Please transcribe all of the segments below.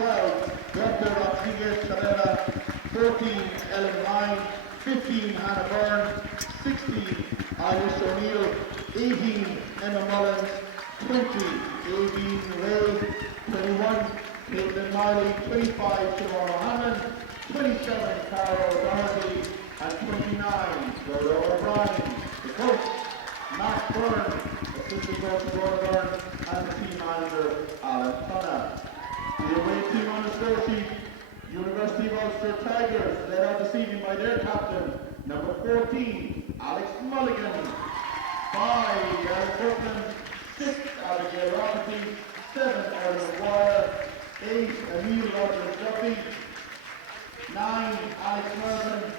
12, Dr. Rodriguez Carrera, 14, Ellen Ryan, 15, Hannah Byrne, 16, Irish O'Neill, 18, Emma Mullins, 20, Aideen Ray, 21, Caitlin Miley, 25, Siobhan O'Hanlon, 27, Carol O'Doherty, and 29, Laura O'Brien. The coach, Mark Byrne, assistant coach Laura Byrne, and the team manager, Alan Connor. The away team on the score sheet, University of Ulster Tigers, led out this evening by their captain, number 14, Alex Mulligan. 5, Derek Copeland. 6, Abigail Rafferty. 7, Erin McGuire. 8, Emil Rogers Duffy. 9, Alex Mervyn.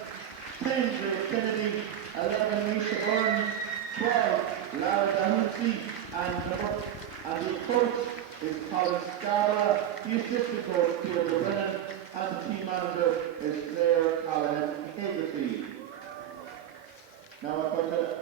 10, Jay Kennedy. 11, Misha Burns. 12, Lara Dahunsi. And the coach is Colin Scarborough. The assistant coach, Peter Brennan. And the team manager is Claire Callahan Hagerty. Now I'm going to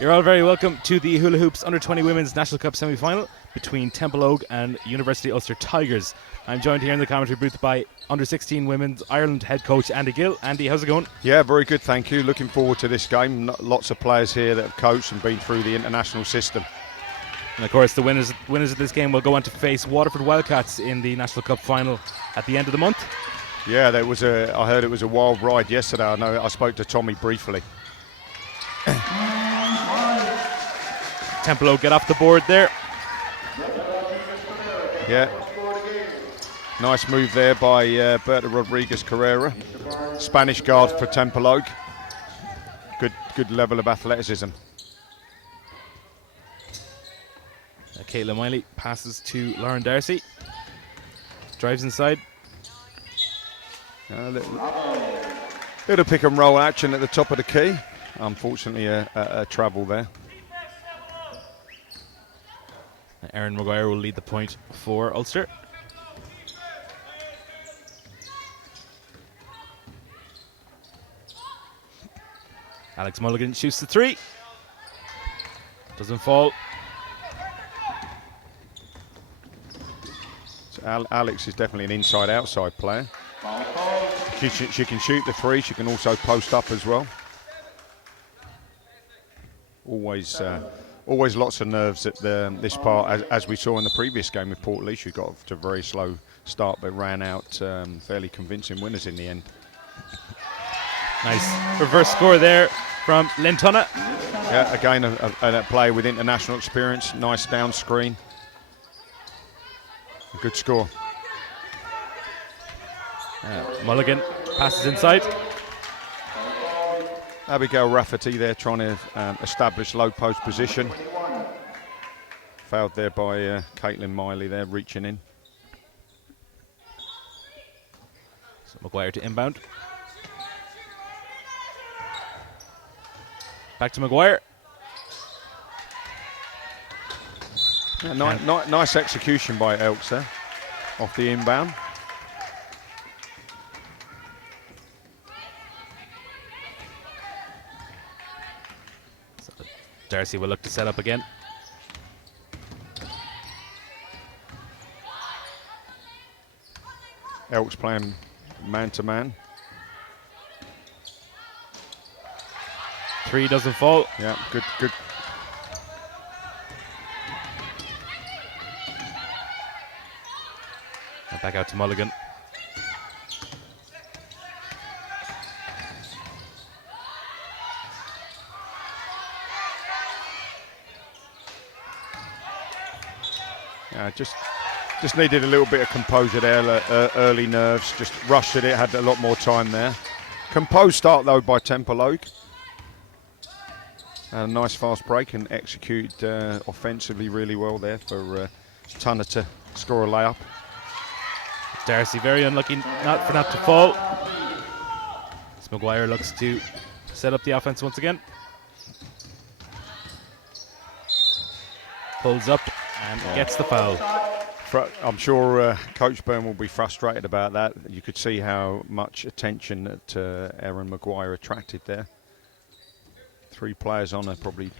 You're all very welcome to the Hula Hoops Under-20 Women's National Cup semi-final between Templeogue and University Ulster Tigers. I'm joined here in the commentary booth by Under-16 Women's Ireland head coach Andy Gill. Andy, how's it going? Yeah, very good, thank you. Looking forward to this game. Lots of players here that have coached and been through the international system. And of course, the winners of this game will go on to face Waterford Wildcats in the National Cup final at the end of the month. Yeah, I heard it was a wild ride yesterday. I spoke to Tommy briefly. Templeogue get off the board there. Yeah. Nice move there by Berta Rodriguez Carrera. Spanish guard for Templeogue. Good level of athleticism. Caitlin Miley passes to Lauren Darcy. Drives inside. Little pick and roll action at the top of the key. Unfortunately, a travel there. Erin Maguire will lead the point for Ulster. Alex Mulligan shoots the three. Doesn't fall. So Alex is definitely an inside-outside player. She can shoot the three. She can also post up as well. Always lots of nerves at this part, as we saw in the previous game with Port She got off to a very slow start, but ran out fairly convincing winners in the end. Nice reverse score there from Lentona. Yeah, again a player with international experience. Nice down screen. A good score. Mulligan passes inside. Abigail Rafferty there trying to establish low post position. Fouled there by Caitlin Miley there, reaching in. So Maguire to inbound. Back to Maguire. Yeah, nice execution by Elks there, off the inbound. Darcy will look to set up again. Elks playing man-to-man. Three doesn't fall. Yeah, good. And back out to Mulligan. Just needed a little bit of composure there, early nerves, just rushed at it, had a lot more time there. Composed start though by Templeogue. And a nice fast break and executed offensively really well there for Tunner to score a layup. Darcy very unlucky not to fall. As Maguire looks to set up the offense once again. Pulls up and gets the foul. I'm sure Coach Byrne will be frustrated about that. You could see how much attention that Erin Maguire attracted there. Three players on her probably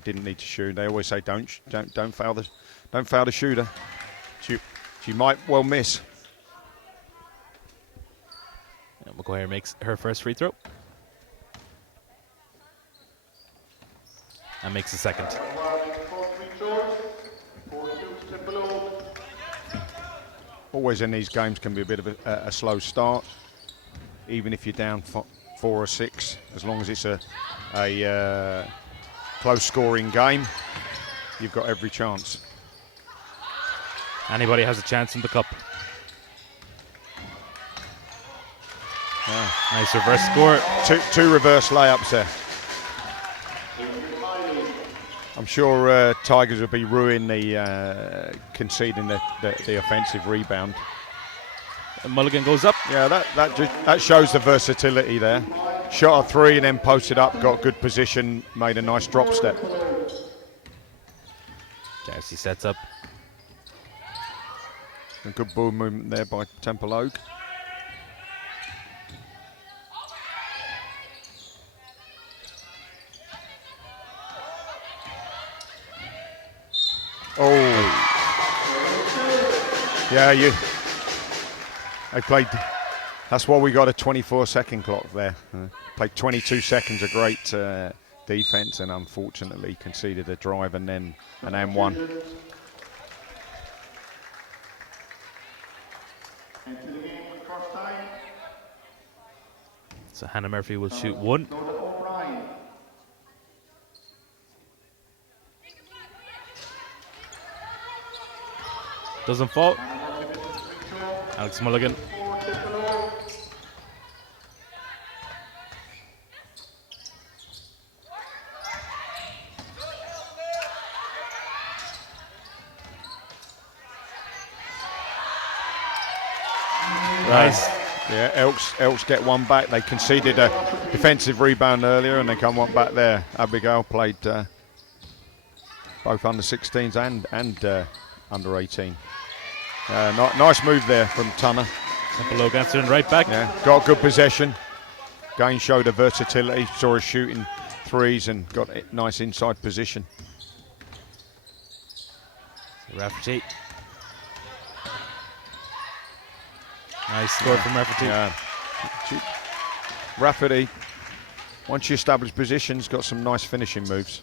didn't need to shoot. They always say don't foul the shooter. She might well miss. And Maguire makes her first free throw. And makes the second. Always in these games can be a bit of a slow start, even if you're down 4 or 6. As long as it's a close scoring game, you've got every chance. Anybody has a chance in the cup. Yeah. Nice reverse score. Two reverse layups there. I'm sure Tigers will be ruining conceding the offensive rebound. And Mulligan goes up. Yeah, that shows the versatility there. Shot a three and then posted up, got good position, made a nice drop step. Darcy sets up. A good ball movement there by Templeogue. Oh. Yeah, they played. That's why we got a 24-second clock there. Played 22 seconds of great defense, and unfortunately conceded a drive and then an M1. So Hannah Murphy will shoot one. Doesn't fall. Alex Mulligan. Nice. Yeah, Elks get one back. They conceded a defensive rebound earlier and they come one back there. Abigail played both under 16s and under 18. Nice move there from Tunner. Templeogue answering right back. Yeah, got good possession. Again, showed her versatility. Saw her shooting threes and got a nice inside position. Rafferty. Nice score from Rafferty. Yeah. Rafferty, once she established positions, got some nice finishing moves.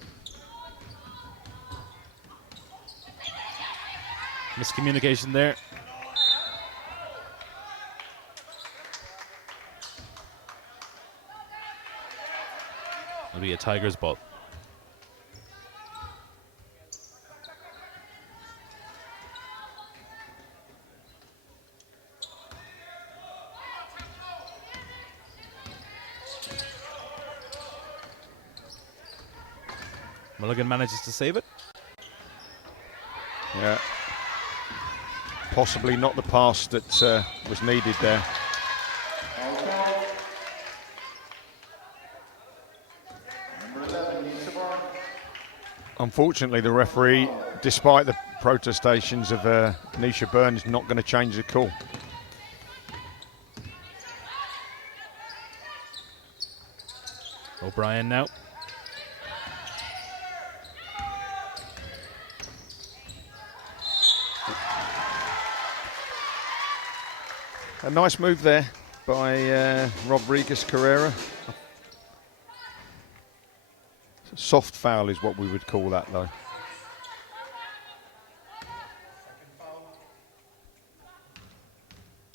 Miscommunication there. It'll be a Tigers ball. Mulligan manages to save it. Yeah. Possibly not the pass that was needed there. Unfortunately, the referee, despite the protestations of Nisha Byrne, is not going to change the call. O'Brien now. A nice move there by Rodriguez Carrera. Soft foul is what we would call that, though.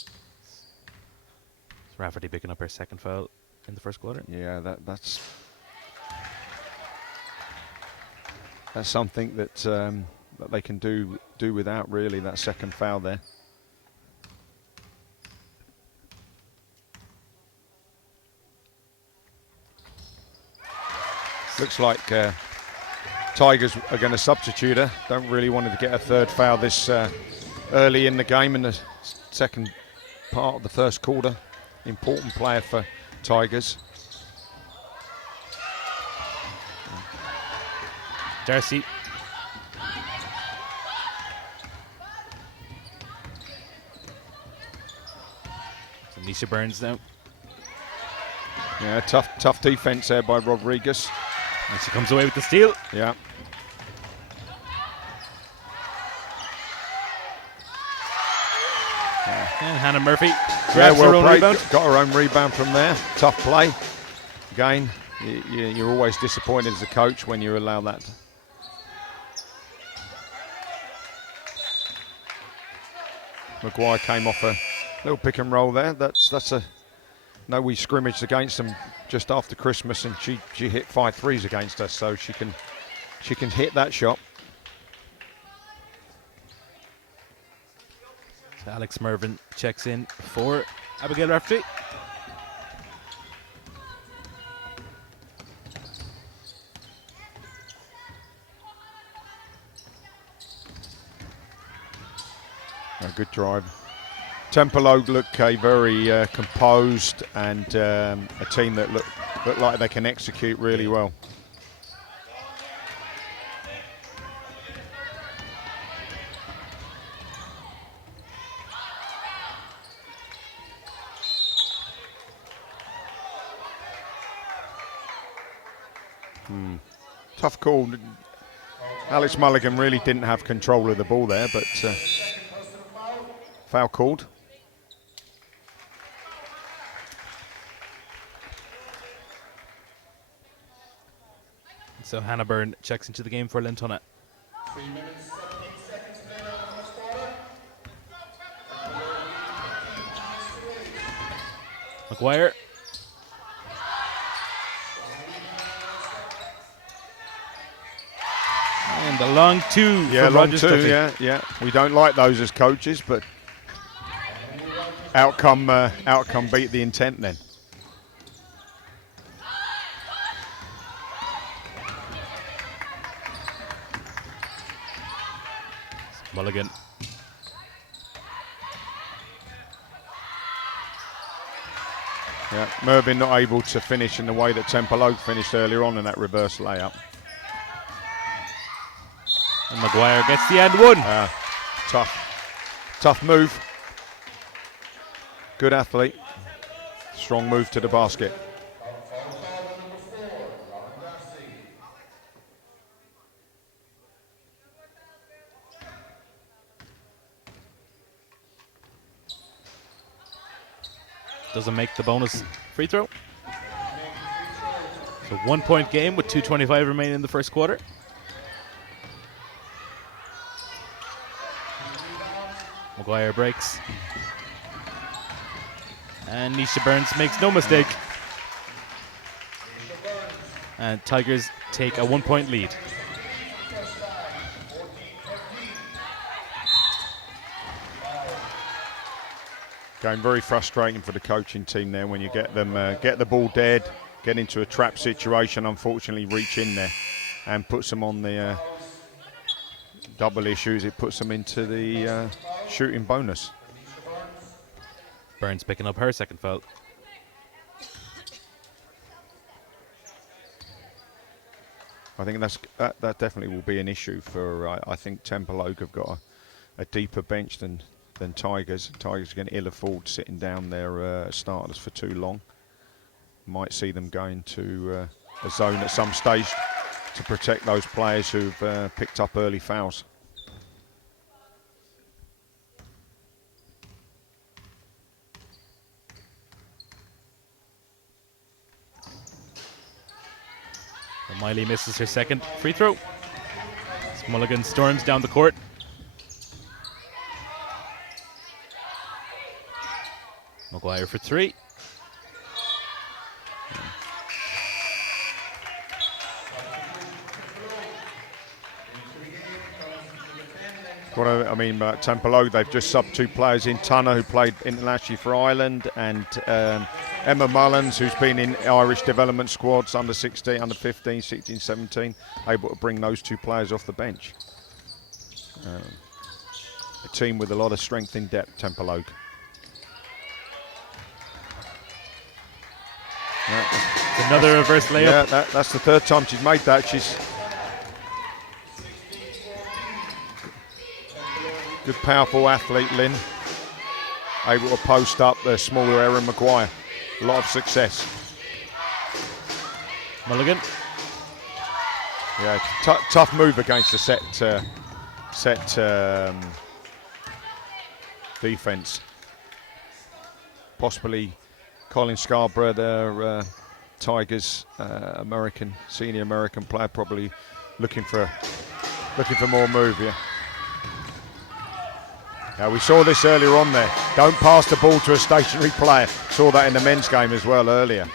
Is Rafferty picking up her second foul in the first quarter? Yeah, that's something that that they can do without, really, that second foul there. Looks like Tigers are going to substitute her. Don't really want to get a third foul this early in the game in the second part of the first quarter. Important player for Tigers. Darcy. So Nisha Burns now. Yeah, tough defense there by Rodriguez. And she comes away with the steal. Yeah. And Hannah Murphy grabs her own rebound. Got her own rebound from there. Tough play. Again, you're always disappointed as a coach when you allow that. Maguire came off a little pick and roll there. That's a. No, we scrimmaged against them just after Christmas, and she hit 5 threes against us, so she can hit that shot. So Alex Mervyn checks in for Abigail Rafferty. A good drive. Templeogue look very composed and a team that look like they can execute really well. Tough call. Alex Mulligan really didn't have control of the ball there, but foul called. So Hannah Byrne checks into the game for Lintona. 3 minutes, 17 seconds played out in the first quarter. Maguire. And a long two Yeah, from long Rogers two, Duffy. yeah. We don't like those as coaches, but outcome beat the intent then. Mulligan. Yeah, Mervyn not able to finish in the way that Templeogue finished earlier on in that reverse layup. And Maguire gets the end one. Tough move. Good athlete. Strong move to the basket. Doesn't make the bonus free throw. So 1 point game with 2:25 remaining in the first quarter. Maguire breaks. And Nisha Burns makes no mistake. And Tigers take a 1 point lead. Going very frustrating for the coaching team there when you get them get the ball dead, get into a trap situation, unfortunately reach in there and puts them on the double issues. It puts them into the shooting bonus. Burns picking up her second foul. I think that definitely will be an issue for. I think Templeogue have got a deeper bench than Tigers. Tigers can ill afford sitting down their starters for too long. Might see them going to a zone at some stage to protect those players who've picked up early fouls. And Miley misses her second free throw. Mulligan storms down the court. Maguire for three. What I mean about Templeogue, they've just subbed two players in, Tunner, who played internationally for Ireland, and Emma Mullins, who's been in Irish development squads, under 16, under 15, 16, 17, able to bring those two players off the bench. A team with a lot of strength in depth, Templeogue. Another reverse layup. Yeah, that's the third time she's made that. She's good, powerful athlete, Lynn. Able to post up the smaller Erin Maguire. A lot of success. Mulligan. Yeah, tough move against the set defense. Possibly Colin Scarborough, their Tigers senior American player, probably looking for more move. Yeah. We saw this earlier on there. Don't pass the ball to a stationary player. Saw that in the men's game as well earlier.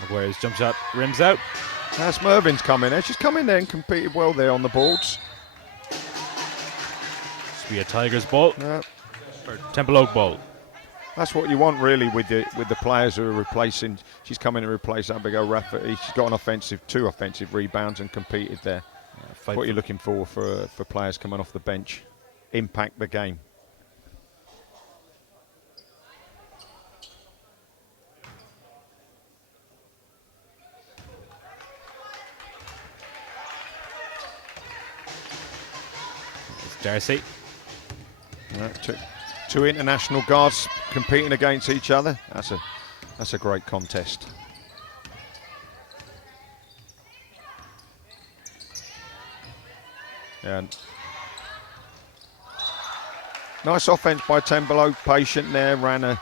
Maguire's jump shot rims out. That's Mervyn's come in there. She's come in there and competed well there on the boards. This will be a Tigers ball. Yeah. Or Templeogue ball. That's what you want really with the players who are replacing. She's come in and replaced Abigail Rafferty. She's got two offensive rebounds and competed there. What you're looking for players coming off the bench. Impact the game. It's Darcy. Two international guards competing against each other. That's a great contest. And nice offense by Templeogue, patient there, ran a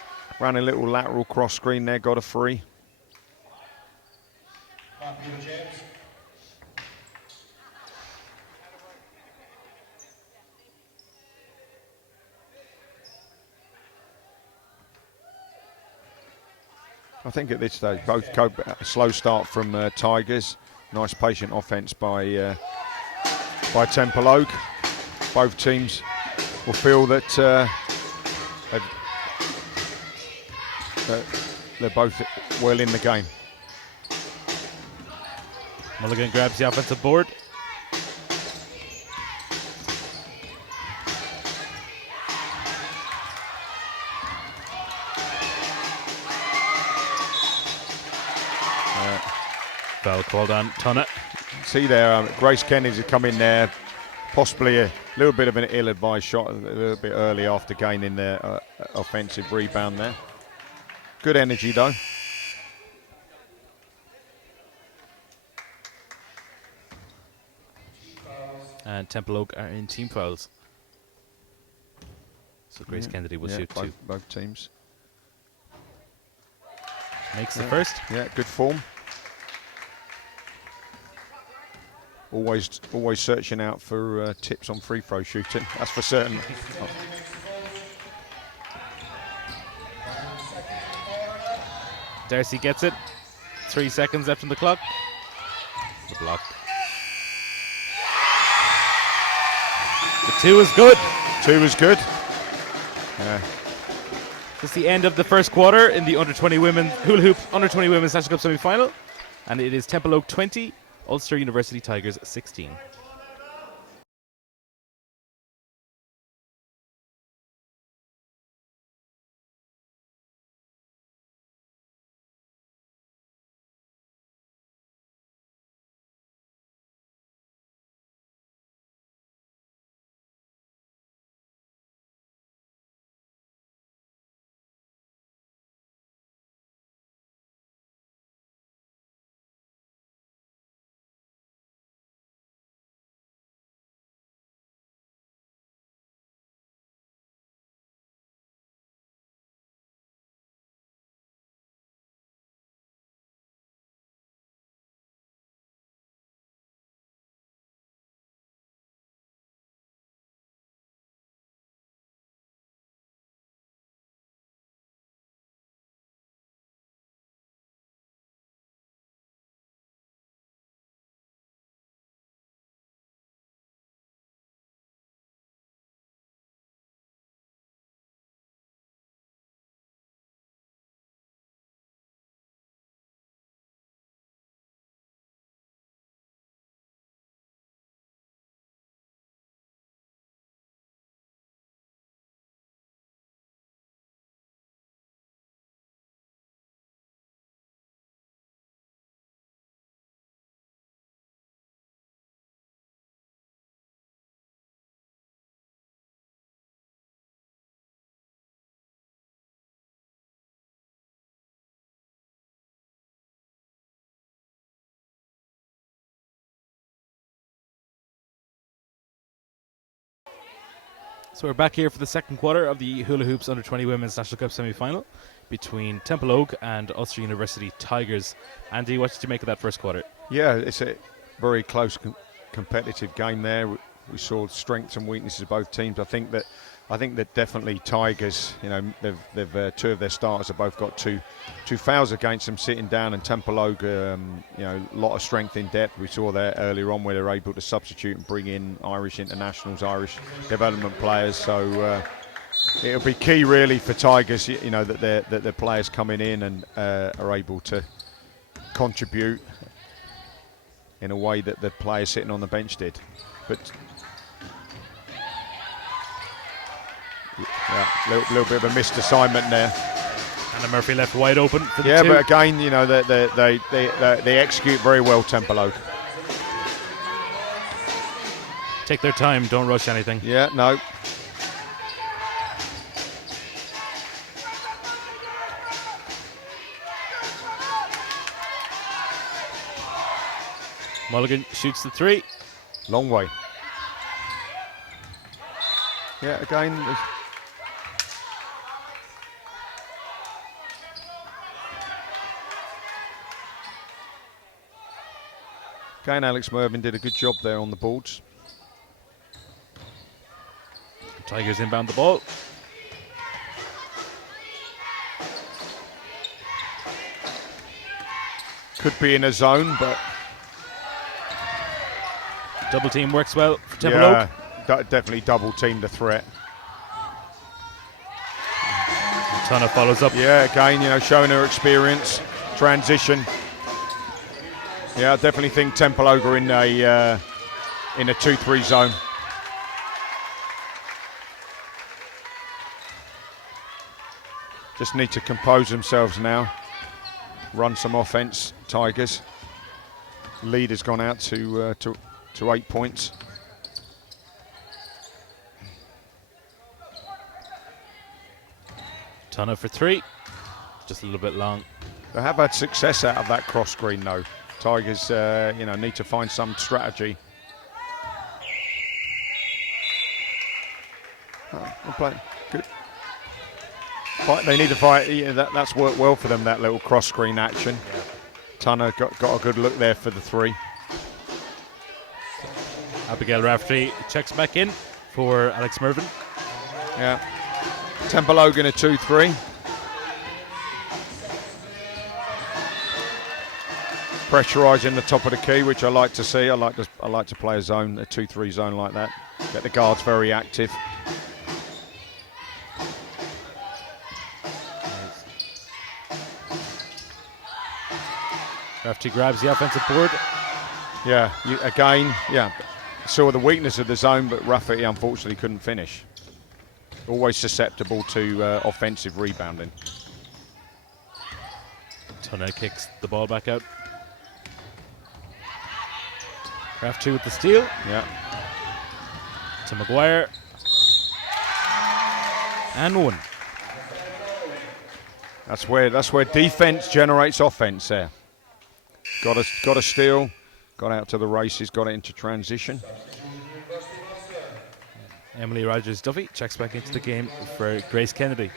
little lateral cross screen there, got a free. I think at this stage, both a slow start from Tigers. Nice patient offence by Templeogue. Both teams will feel that they're both well in the game. Mulligan grabs the offensive board. Foul called on Tunna. See there, Grace Kennedy's has come in there, possibly a little bit of an ill-advised shot a little bit early after gaining their offensive rebound there. Good energy though. And Templeogue are in team fouls. So Grace Kennedy will shoot two. Both teams. Makes the first. Yeah, good form. Always searching out for tips on free throw shooting. That's for certain. Darcy gets it. 3 seconds left on the clock. The block. The two is good. Two is good. Yeah. This is the end of the first quarter in the under 20 women hula hoop under 20 women's national cup semi-final, and it is Templeogue 20, Ulster University Tigers 16. So we're back here for the second quarter of the Hula Hoops Under 20 Women's National Cup semi-final between Templeogue and Ulster University Tigers. Andy, what did you make of that first quarter? Yeah, it's a very close competitive game there. We saw strengths and weaknesses of both teams. I think that definitely Tigers, you know, they've two of their starters have both got two fouls against them sitting down, and Templeogue, you know, a lot of strength in depth. We saw there earlier on where they're able to substitute and bring in Irish internationals, Irish development players. So it'll be key really for Tigers, you know, that their players coming in and are able to contribute in a way that the players sitting on the bench did. But yeah, little bit of a missed assignment there. Anna Murphy left wide open for the two. Yeah, but again, you know, they execute very well, Templeogue. Take their time, don't rush anything. Yeah, no. Mulligan shoots the three. Long way. Yeah, again. Again, Alex Mervyn did a good job there on the boards. Tigers inbound the ball. Could be in a zone, but Double team works well for Templeogue. yeah, definitely double teamed the threat. Tana follows up. Yeah, again, you know, showing her experience, transition. Yeah, I definitely think Templeogue are in a 2-3 zone. Just need to compose themselves now. Run some offense, Tigers. Lead has gone out to 8 points. Tana for 3. Just a little bit long. They have had success out of that cross screen though. Tigers, you know, need to find some strategy. Oh, they're playing good. They need to fight. Yeah, that's worked well for them. That little cross screen action. Yeah. Tunner got a good look there for the 3. Abigail Rafferty checks back in for Alex Mervyn. Yeah. Templeogue in a 2-3. Pressurising the top of the key, which I like to see. I like to play a zone, a 2-3 zone like that. Get the guards very active. Rafferty grabs the offensive board. Yeah, again, yeah. Saw the weakness of the zone, but Rafferty unfortunately couldn't finish. Always susceptible to offensive rebounding. Tana kicks the ball back out. Rafferty with the steal. Yeah. To Maguire. And 1. That's where defense generates offense there. Got a steal, got out to the races, got it into transition. Emily Rogers-Duffy checks back into the game for Grace Kennedy.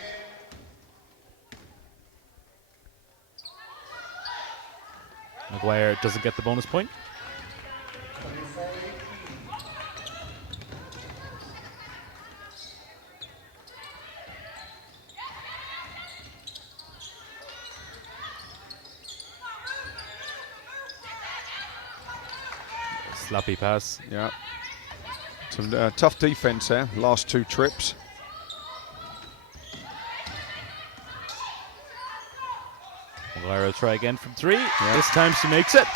Maguire doesn't get the bonus point. Sloppy pass. Yeah. Some tough defense there, last 2 trips. Maguire will try again from 3. Yeah. This time she makes it.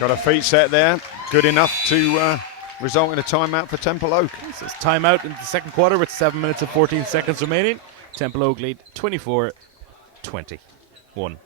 Got a feet set there, good enough to result in a timeout for Templeogue. So it's timeout in the second quarter with 7 minutes and 14 seconds remaining. Templeogue lead 24-21.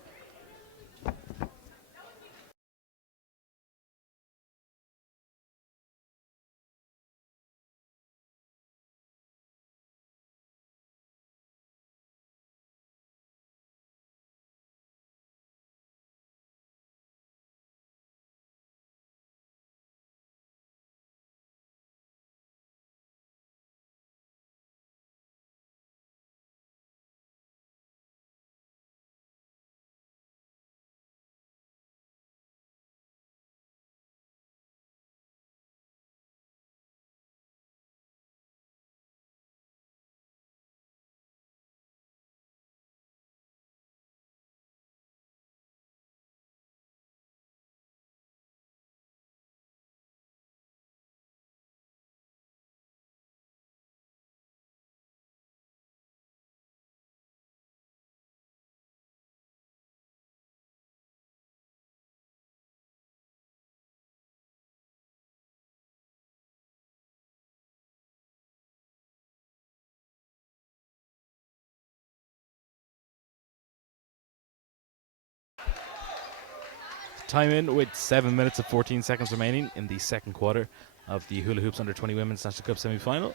Time in with 7 minutes and 14 seconds remaining in the second quarter of the Hula Hoops Under 20 Women's National Cup semi-final.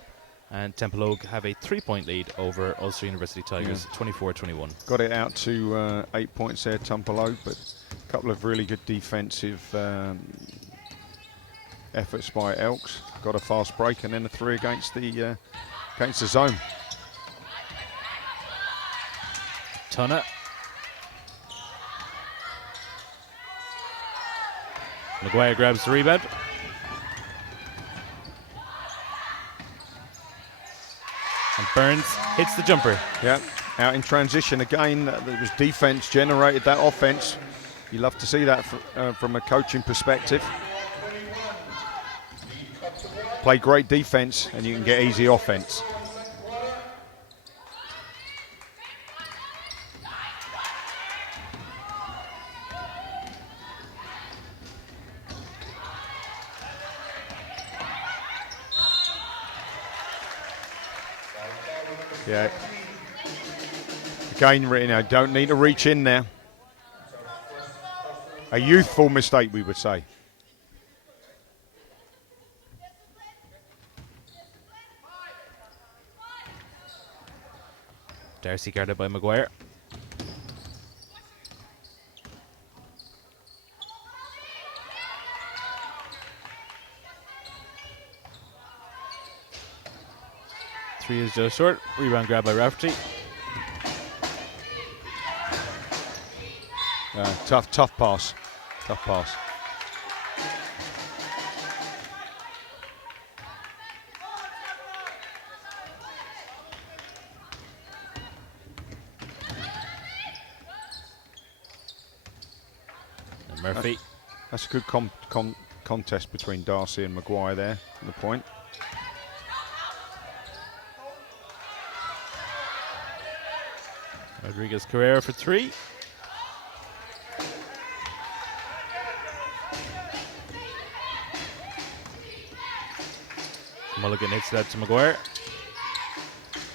And Templeogue have a 3-point lead over Ulster University Tigers, 24-21. Got it out to 8 points there, Templeogue, but a couple of really good defensive efforts by Elks. Got a fast break and then a 3 against the zone. Tunna. Maguire grabs the rebound. And Burns hits the jumper. Yeah, out in transition again. There was defense generated that offense. You love to see that from a coaching perspective. Play great defense and you can get easy offense. Yeah. Again, don't need to reach in there. A youthful mistake, we would say. Darcy guarded by Maguire. Three is just short. Rebound grab by Rafferty. Tough pass. Tough pass. And Murphy. That's a good contest between Darcy and Maguire there on the point. Rodriguez Carrera for 3. Mulligan hits that to Maguire.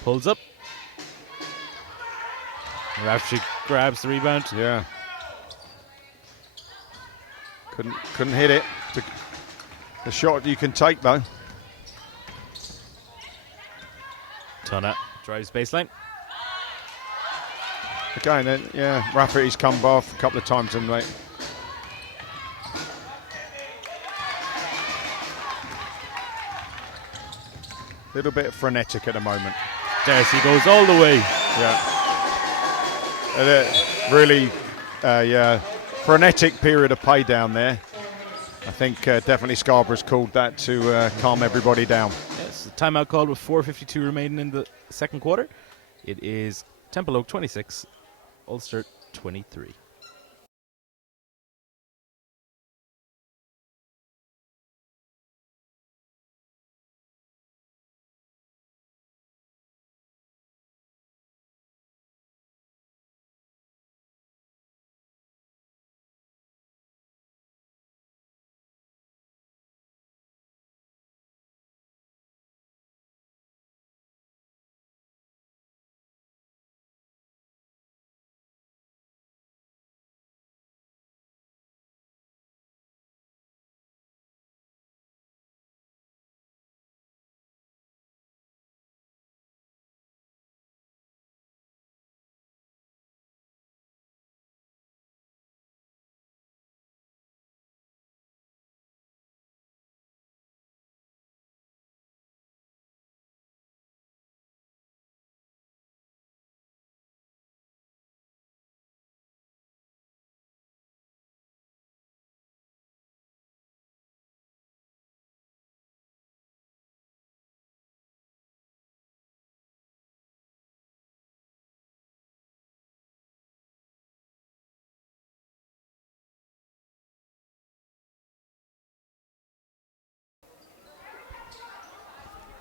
Pulls up. Rafferty grabs the rebound. Yeah. Couldn't hit it. The shot you can take though. Tunna drives baseline. Again, yeah, Rafferty's come off a couple of times and late. Little bit frenetic at the moment. Darcy goes all the way. Yeah. Really, yeah, frenetic period of play down there. I think definitely Scarborough's called that to calm everybody down. Yes, timeout called with 4:52 remaining in the second quarter. It is Templeogue 26, Ulster 23.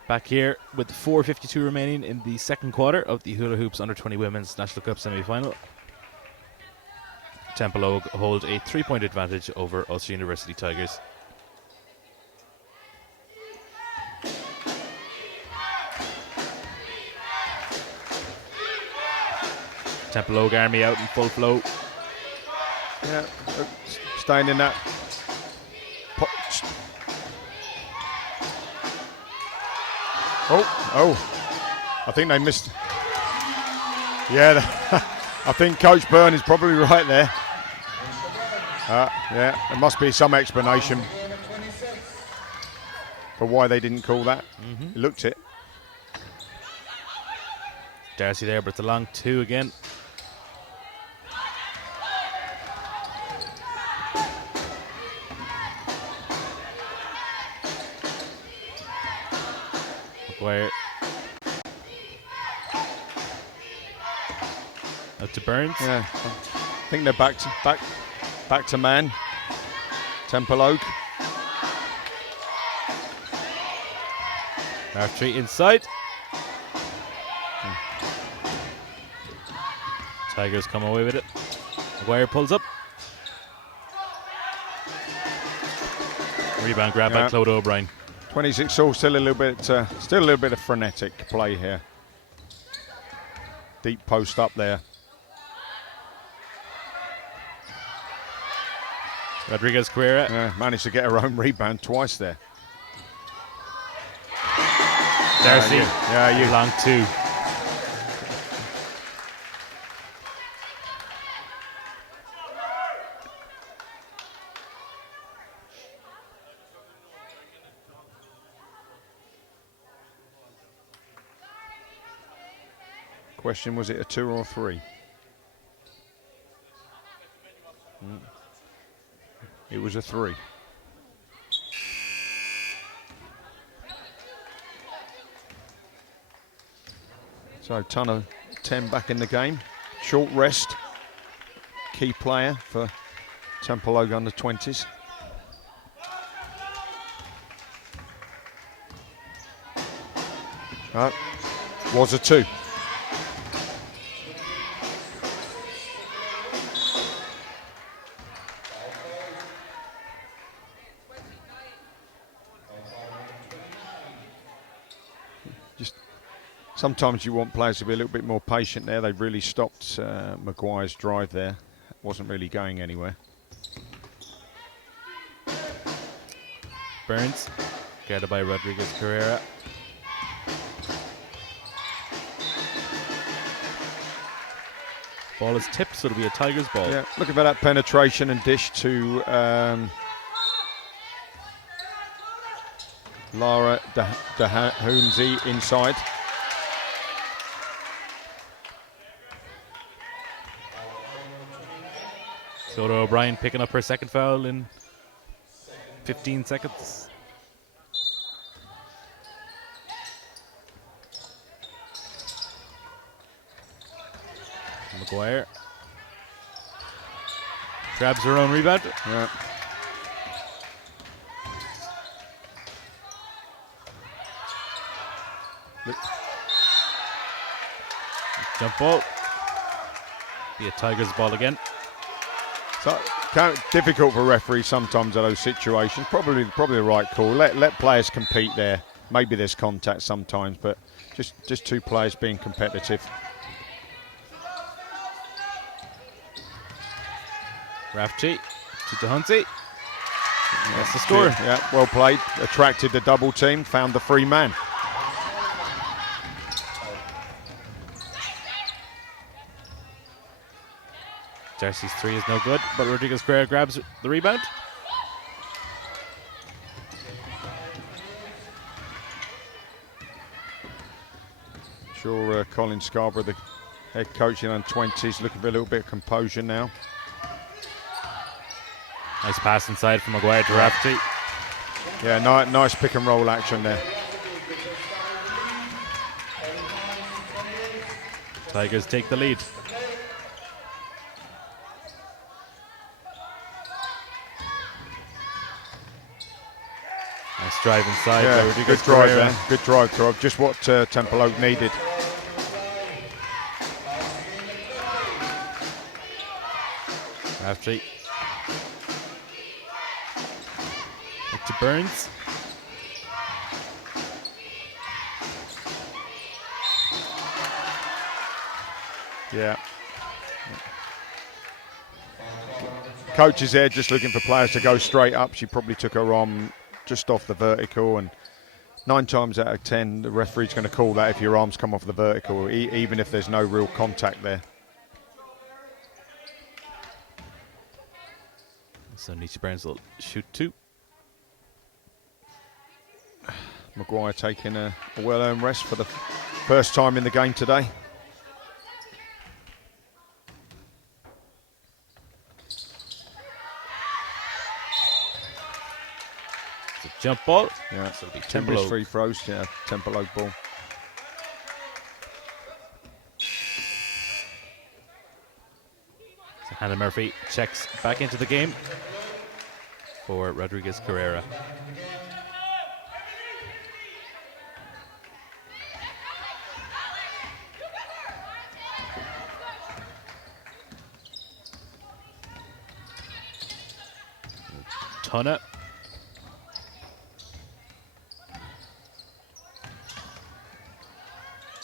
Back here with 4:52 remaining in the second quarter of the Hula Hoops Under-20 Women's National Cup semi-final. Templeogue hold a 3-point advantage over Ulster University Tigers. Templeogue Army out in full flow. Yeah, staying in that. Oh, I think they missed. Yeah, I think Coach Byrne is probably right there. Yeah, there must be some explanation. for why they didn't call that. Looked it. Darcy there, but it's a long 2 again. Maguire. Out to Burns. Yeah, I think they're back to man. Templeogue. Archery inside. Tigers come away with it. Maguire pulls up. Rebound grab by Claude O'Brien. 26 all, still a little bit of frenetic play here. Deep post up there. Rodriguez Carrera. Managed to get her own rebound twice there. Darcy. You long 2. Question, was it a 2 or 3? It was a 3. So ton of 10 back in the game. Short rest. Key player for Templeogue under 20s. Was a 2. Sometimes you want players to be a little bit more patient there. They really stopped Maguire's drive there. Wasn't really going anywhere. Burns. Guarded by Rodriguez Carrera. Ball is tipped, so it'll be a Tigers ball. Yeah, looking for that penetration and dish to Lara Dahunzi inside. Soda O'Brien picking up her second foul in 15 seconds. Maguire grabs her own rebound. Yeah. Jump ball. Be a Tigers ball again. So difficult for referees sometimes in those situations. Probably the right call. Let players compete there. Maybe there's contact sometimes, but just two players being competitive. Rafchi to Dahunzi. That's the score. Yeah, well played. Attracted the double team. Found the free man. Darcy's 3 is no good, but Rodriguez Carrera grabs the rebound. Sure, Colin Scarborough, the head coach in under-20s, looking for a little bit of composure now. Nice pass inside from Maguire to Rafchi. Yeah, nice pick and roll action there. Tigers take the lead. Nice drive inside. Yeah, good drive there. Good drive throw. Just what Templeogue needed. Rafchi. Up to Burns. Yeah. Coach is there just looking for players to go straight up. She probably took her arm just off the vertical, and 9 times out of 10 the referee's going to call that if your arms come off the vertical, even if there's no real contact there. So Nisha Burns will shoot 2. Maguire taking a well-earned rest for the first time in the game today. It's a jump ball. Yeah, So it'll be two missed Templeogue. free throws. Yeah, Templeogue ball. So Hannah Murphy checks back into the game for Rodriguez Carrera. Tunna.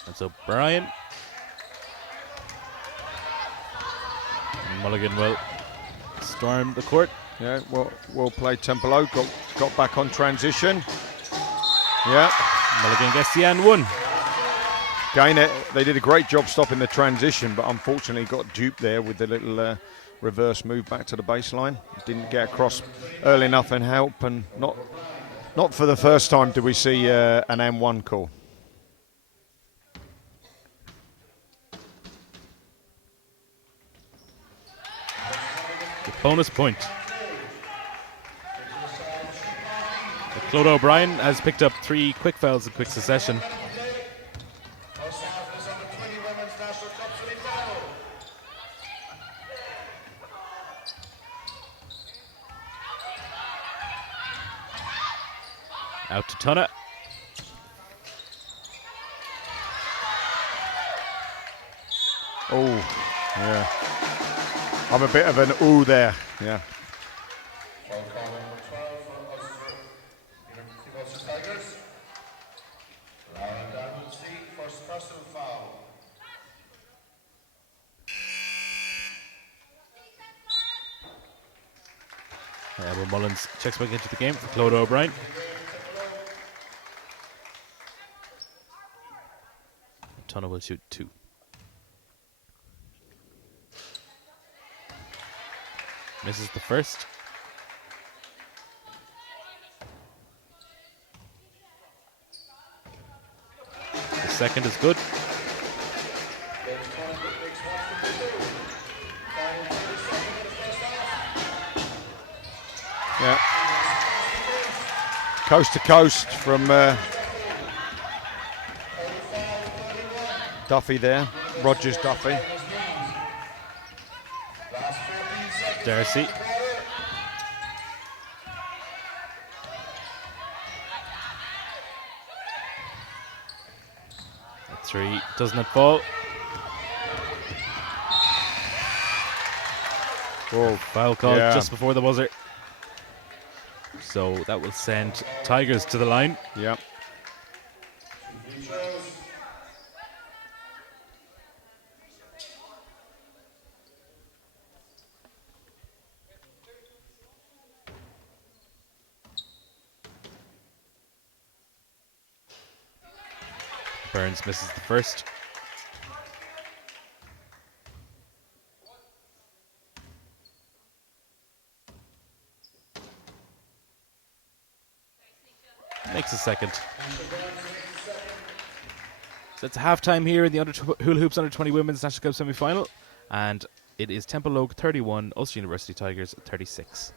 And so Brian. Mulligan will storm the court. Yeah, well played Templeogue. Got back on transition. Yeah. Mulligan gets the and one. Again, they did a great job stopping the transition, but unfortunately got duped there with the little reverse move back to the baseline. Didn't get across early enough and help, and not for the first time do we see an M1 call. The bonus point. Claude O'Brien has picked up 3 quick fouls in quick succession. Out to Tunna. Oh, yeah. I'm a bit of an ooh there, yeah. Will Mullins checks back into the game for Claude O'Brien. Tunna will shoot 2. Misses the first. The second is good. Yeah. Coast to coast from Duffy there. Rogers Duffy. Darcy. A 3 does not fall. Oh, Foul call yeah. just before the buzzer. So that will send Tigers to the line. Yeah. Burns misses the first. Makes a second. So it's halftime here in the Hula Hoops Under 20 Women's National Cup semi-final, and it is Templeogue 31, Ulster University Tigers 36.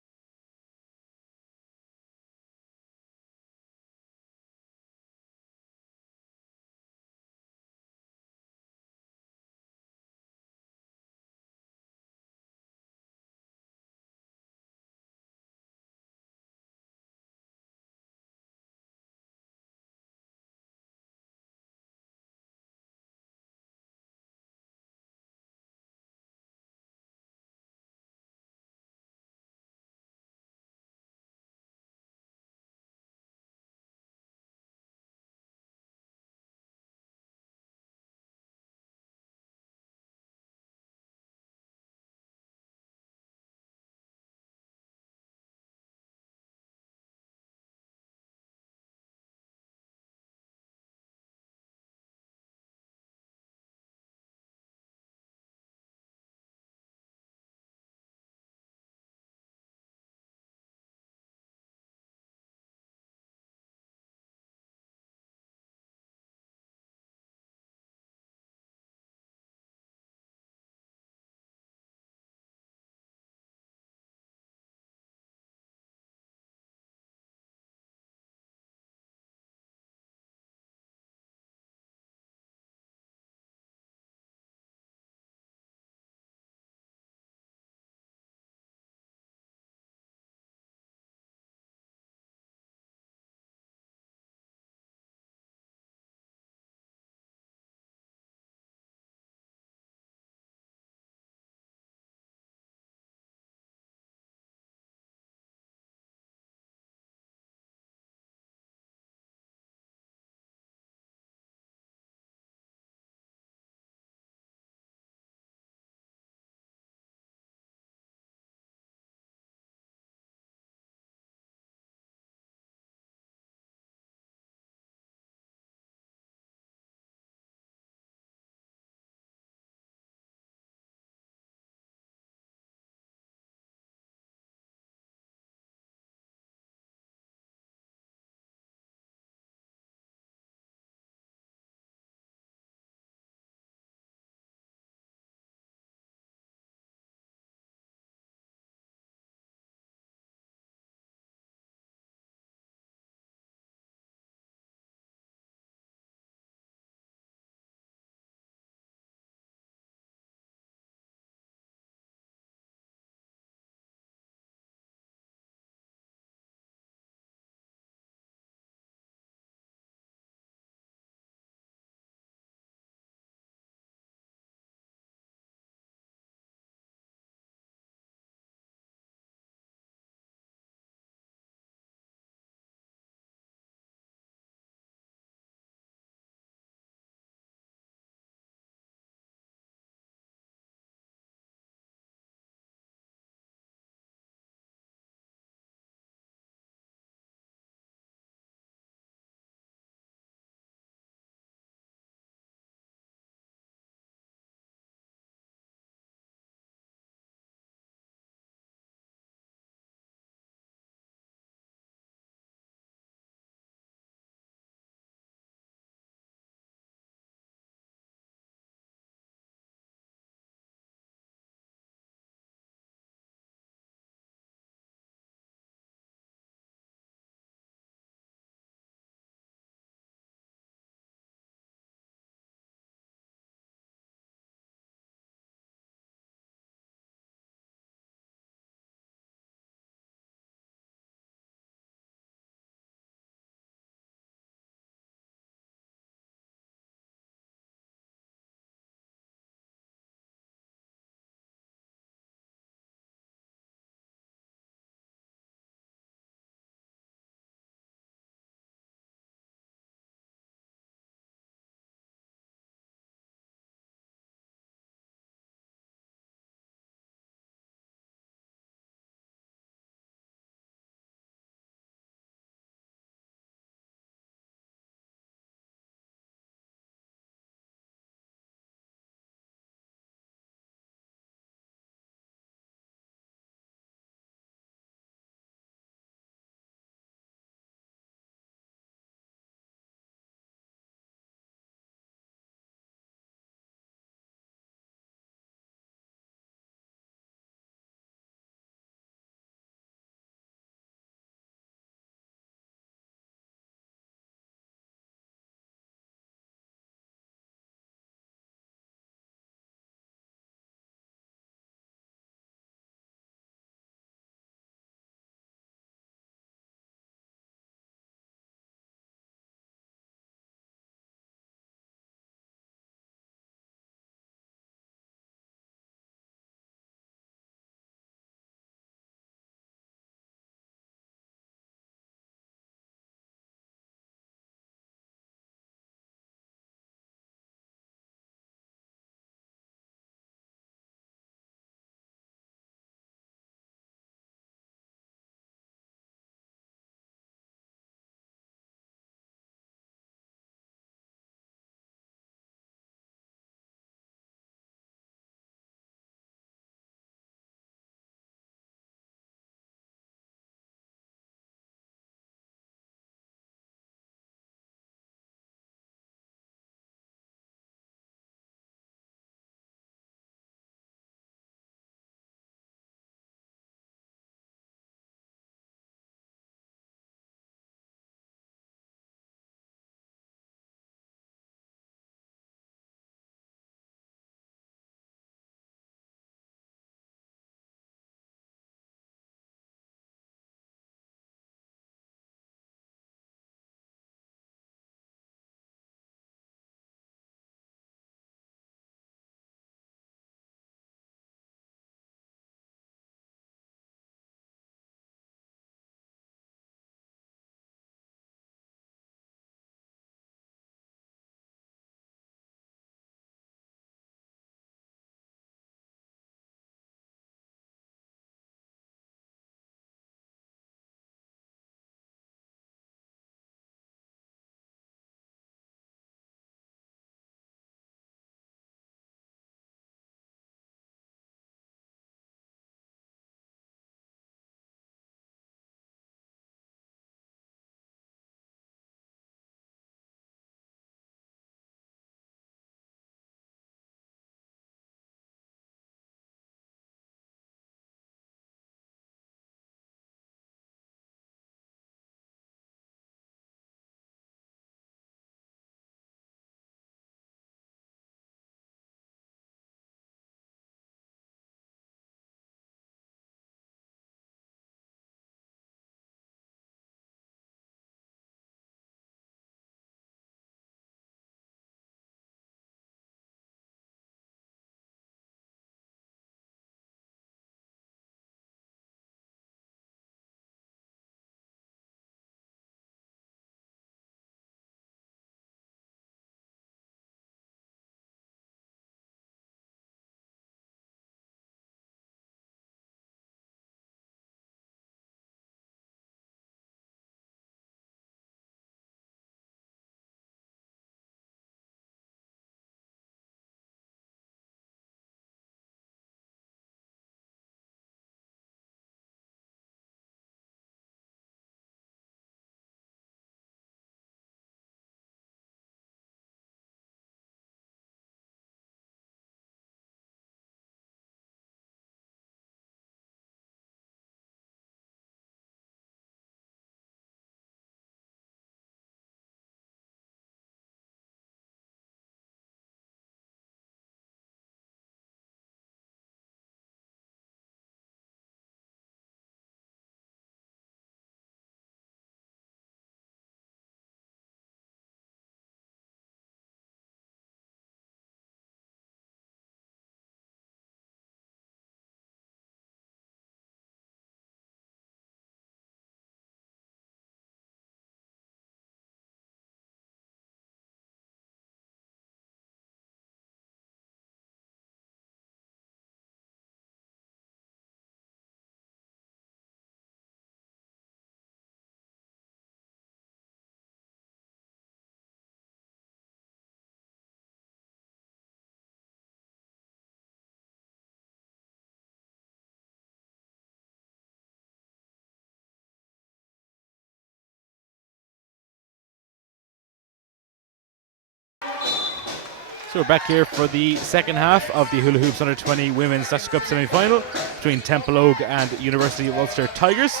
So we're back here for the second half of the Hula Hoops Under 20 Women's National Cup semi-final between Templeogue and University of Ulster Tigers.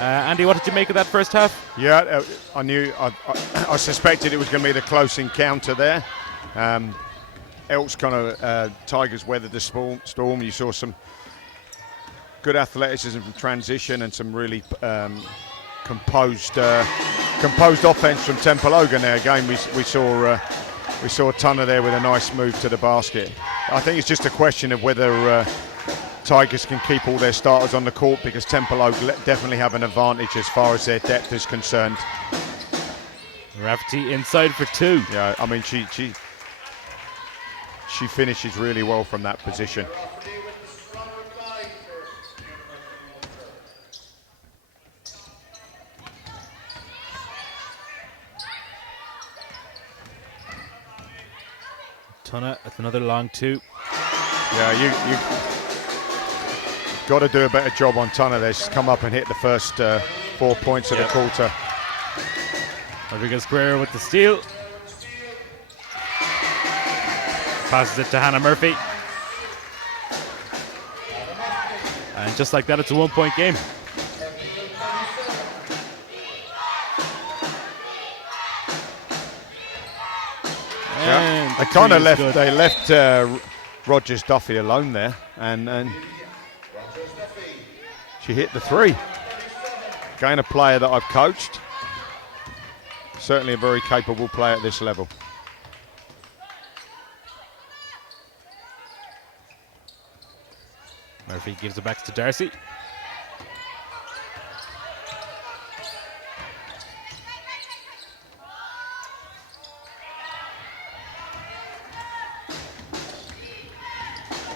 Andy, what did you make of that first half? Yeah, I suspected it was going to be the close encounter there. Else kind of Tigers weathered the storm. You saw some good athleticism from transition and some really composed offense from Templeogue. And there again, we saw a tonner there with a nice move to the basket. I think it's just a question of whether Tigers can keep all their starters on the court, because Templeogue definitely have an advantage as far as their depth is concerned. Rafferty inside for two. Yeah, I mean she finishes really well from that position. Tunna, that's another long two. Yeah, you got to do a better job on Tunna. They just come up and hit the first 4 points of the quarter. Rodriguez Guerrero with the steal. Passes it to Hannah Murphy. And just like that, it's a 1 point game. Yeah. They kind of left Rogers Duffy alone there, and she hit the three. Again, a player that I've coached. Certainly a very capable player at this level. Murphy gives it back to Darcy.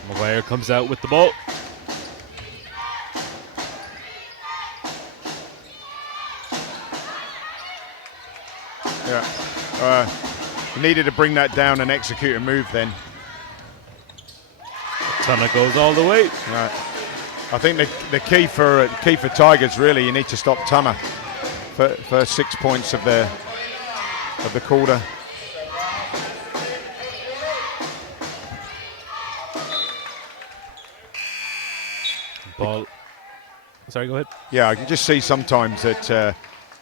Maguire comes out with the ball. Yeah, needed to bring that down and execute a move then. Tunna goes all the way. Right. I think the key for Tigers, really, you need to stop Tunna for 6 points of the quarter. Ball. Sorry, go ahead. Yeah, I can just see sometimes that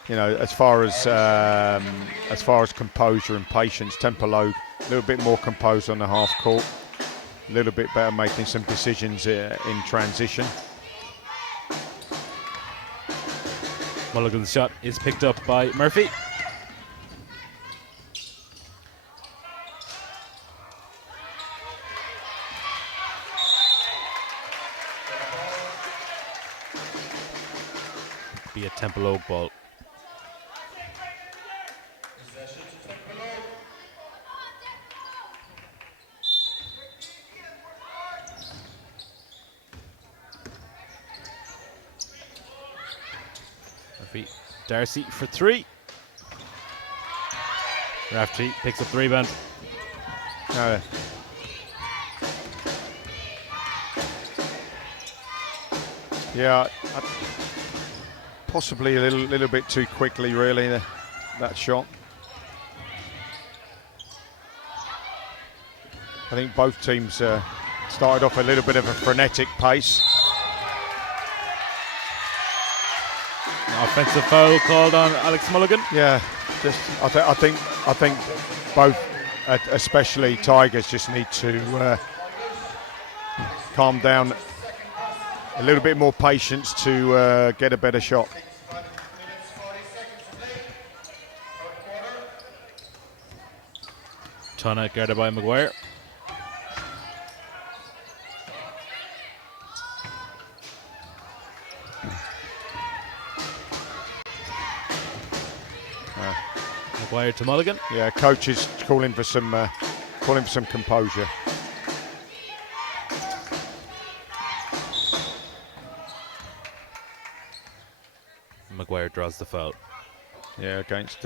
as far as composure and patience, Templeogue a little bit more composed on the half court, a little bit better making some decisions in transition. Mulligan's shot is picked up by Murphy. Be a Templeogue ball. Murphy, Darcy for three. Rafferty picks up the rebound. Yeah, possibly a little bit too quickly, really, that shot. I think both teams started off a little bit of a frenetic pace. An offensive foul called on Alex Mulligan. Yeah, I think both, especially Tigers, just need to calm down. A little bit more patience to get a better shot. Tunna guarded by Maguire. Maguire to Mulligan. Yeah, coach is calling for some composure. Maguire draws the foul. Yeah, against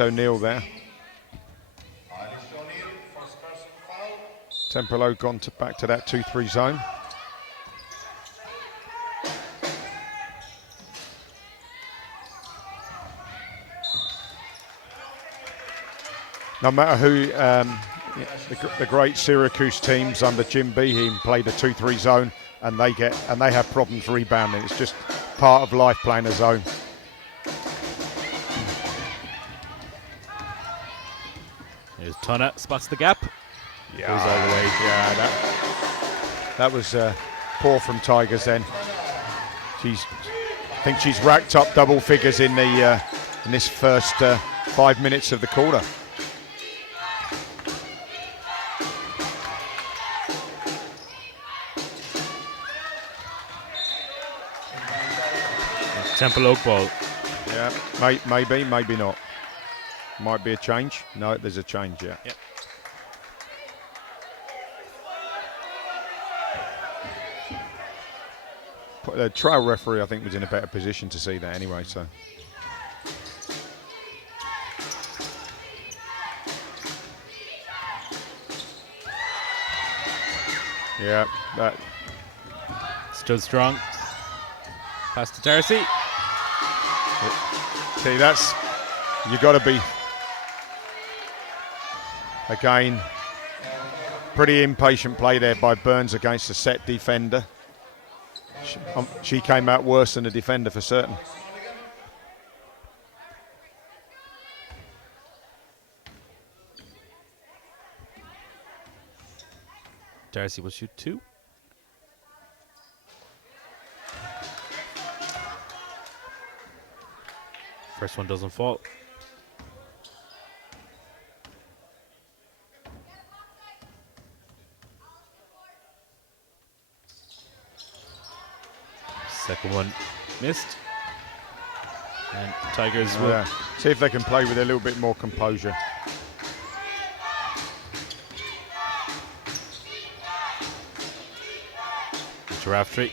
O'Neill there. Templeogue gone back to that 2-3 zone. no matter who, the great Syracuse teams under Jim Beheim played a 2-3 zone, and they have problems rebounding. It's just part of life playing a zone. Here's Tuna, spots the gap. Yeah, goes all the way. Yeah, that was poor from Tigers then. I think she's racked up double figures in this first 5 minutes of the quarter. Templeogue ball. Yeah, maybe not. Might be a change. No, there's a change, yeah. Yep. The trial referee, I think, was in a better position to see that anyway, so. Yeah, that. Stood strong. Pass to Darcy. See, you got to be, again, pretty impatient play there by Burns against a set defender. She came out worse than the defender for certain. Darcy will shoot 2. First one doesn't fall. Second one missed. And Tigers will see if they can play with a little bit more composure. to Raftery.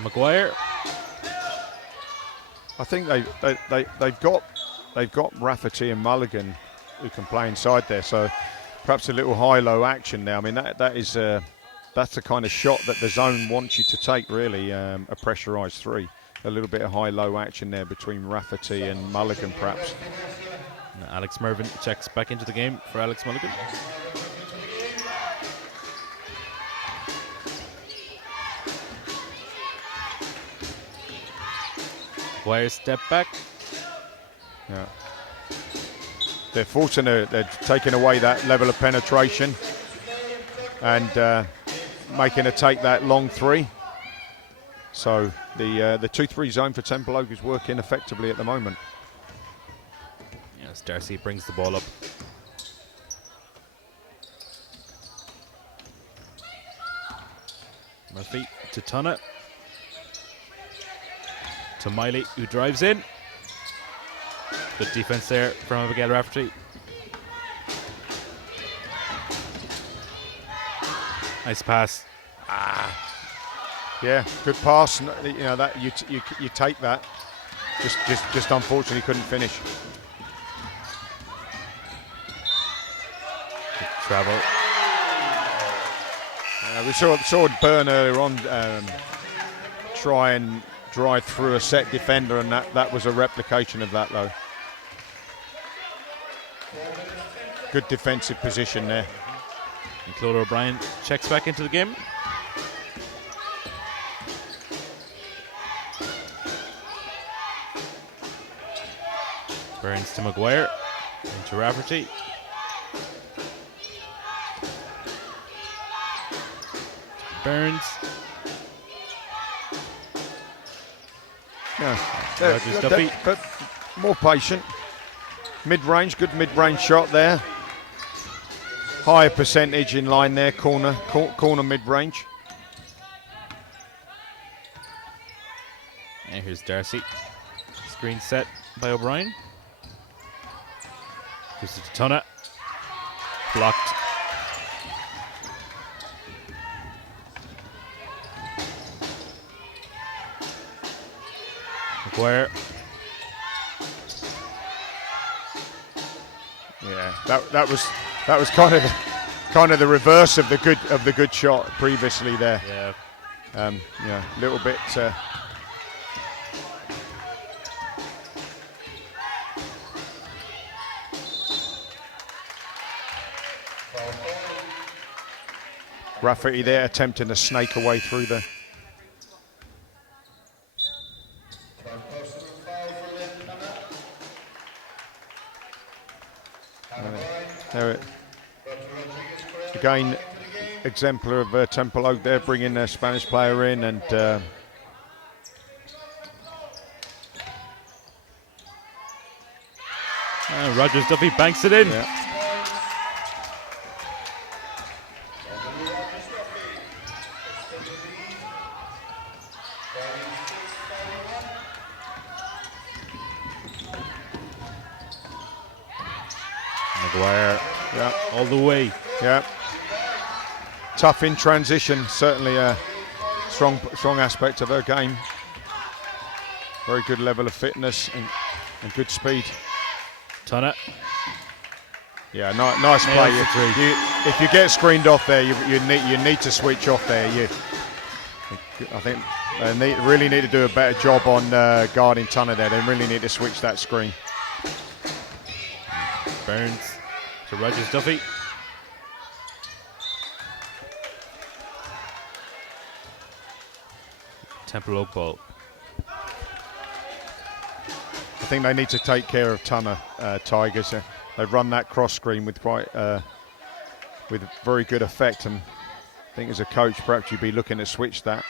Maguire. I think they've got Rafferty and Mulligan who can play inside there, so perhaps a little high-low action now. I mean that's the kind of shot that the zone wants you to take, really, a pressurised three. A little bit of high-low action there between Rafferty and Mulligan, perhaps. And Alex Mervyn checks back into the game for Alex Mulligan. Maguire step back. Yeah. They're fortunate. They're taking away that level of penetration and making her take that long three. So the 2-3 zone for Templeogue is working effectively at the moment. Yes, Darcy brings the ball up. Murphy to Tunna. To Miley, who drives in. Good defense there from Abigail Rafferty. Nice pass. Yeah, good pass. You know that you take that. Just unfortunately couldn't finish. Good travel. We saw Byrne earlier on try and drive through a set defender, and that was a replication of that, though. Good defensive position there. And Claude O'Brien checks back into the game. Burns to Maguire, into Rafferty. Burns. Yeah, but more patient. Mid-range, good mid-range shot there. Higher percentage in line there, corner mid-range. And here's Darcy. Screen set by O'Brien. Gives it to Tunna. Blocked. Maguire. Yeah, that was kind of the reverse of the good shot previously there. Yeah. Yeah, a little bit. Rafferty there attempting to snake away through the... There, again, exemplar of Templeogue there, bringing a Spanish player in, and Rogers Duffy banks it in. yeah. Maguire, Yeah, all the way. yeah. Tough in transition, certainly a strong aspect of her game. Very good level of fitness and good speed. Tonna. Yeah, nice play. If you get screened off there, you need to switch off there. I think they really need to do a better job on guarding Tunner there. They really need to switch that screen. Burns to Rogers Duffy. Templeogue ball. I think they need to take care of Tunner Tigers. They've run that cross screen with with very good effect, and I think as a coach, perhaps you'd be looking to switch that,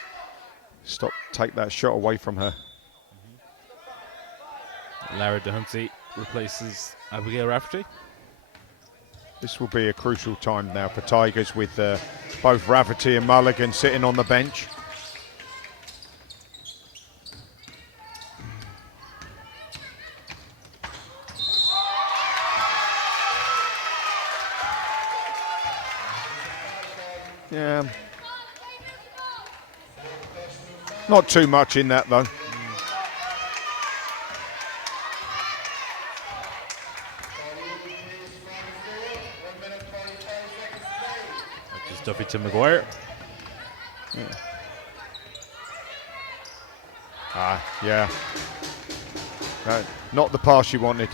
take that shot away from her. Lara DeHunsey replaces Abigail Rafferty. This will be a crucial time now for Tigers with both Rafferty and Mulligan sitting on the bench. Yeah. Not too much in that though. Just Duffy to Maguire. Yeah. Not the pass you wanted.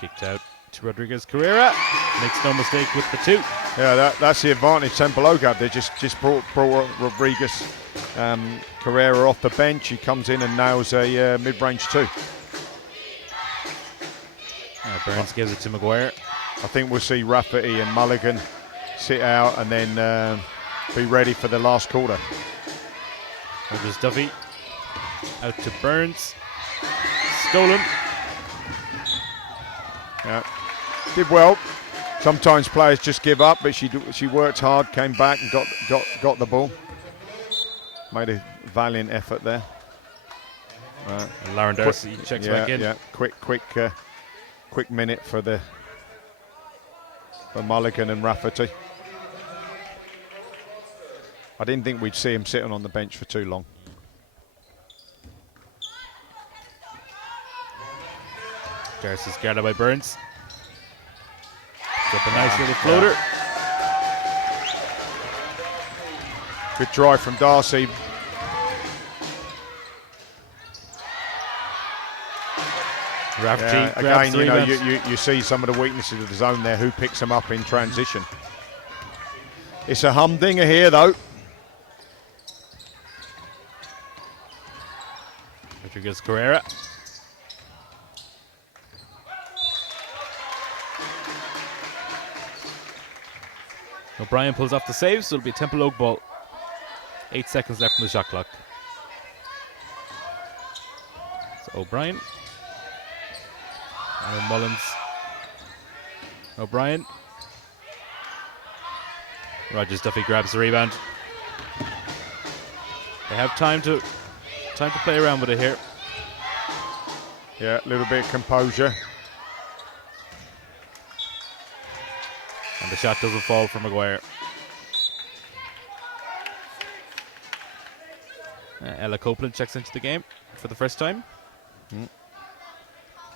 Kicked out to Rodriguez Carrera. Makes no mistake with the two. Yeah, that's the advantage Templeogue have. They just brought Rodriguez Carrera off the bench. He comes in and nails a mid-range two. Burns gives it to Maguire. I think we'll see Rafferty and Mulligan sit out and then be ready for the last quarter. Rogers Duffy out to Burns. Stolen. Yeah, did well. Sometimes players just give up, but she worked hard, came back and got the ball. Made a valiant effort there. And Lauren Darcy checks back in. Yeah, quick minute for Mulligan and Rafferty. I didn't think we'd see him sitting on the bench for too long. Darcy's guarded by Burns. Up a nice little floater. Good drive from Darcy. Rafferty again, you know, you see some of the weaknesses of the zone there. Who picks them up in transition? It's a humdinger here, though. Rodriguez Carrera. O'Brien pulls off the save, so it'll be a Templeogue ball. 8 seconds left from the shot clock. So O'Brien. And then Mullins. O'Brien. Rogers Duffy grabs the rebound. They have time to play around with it here. Yeah, a little bit of composure. And the shot doesn't fall for Maguire. Ella Copeland checks into the game for the first time.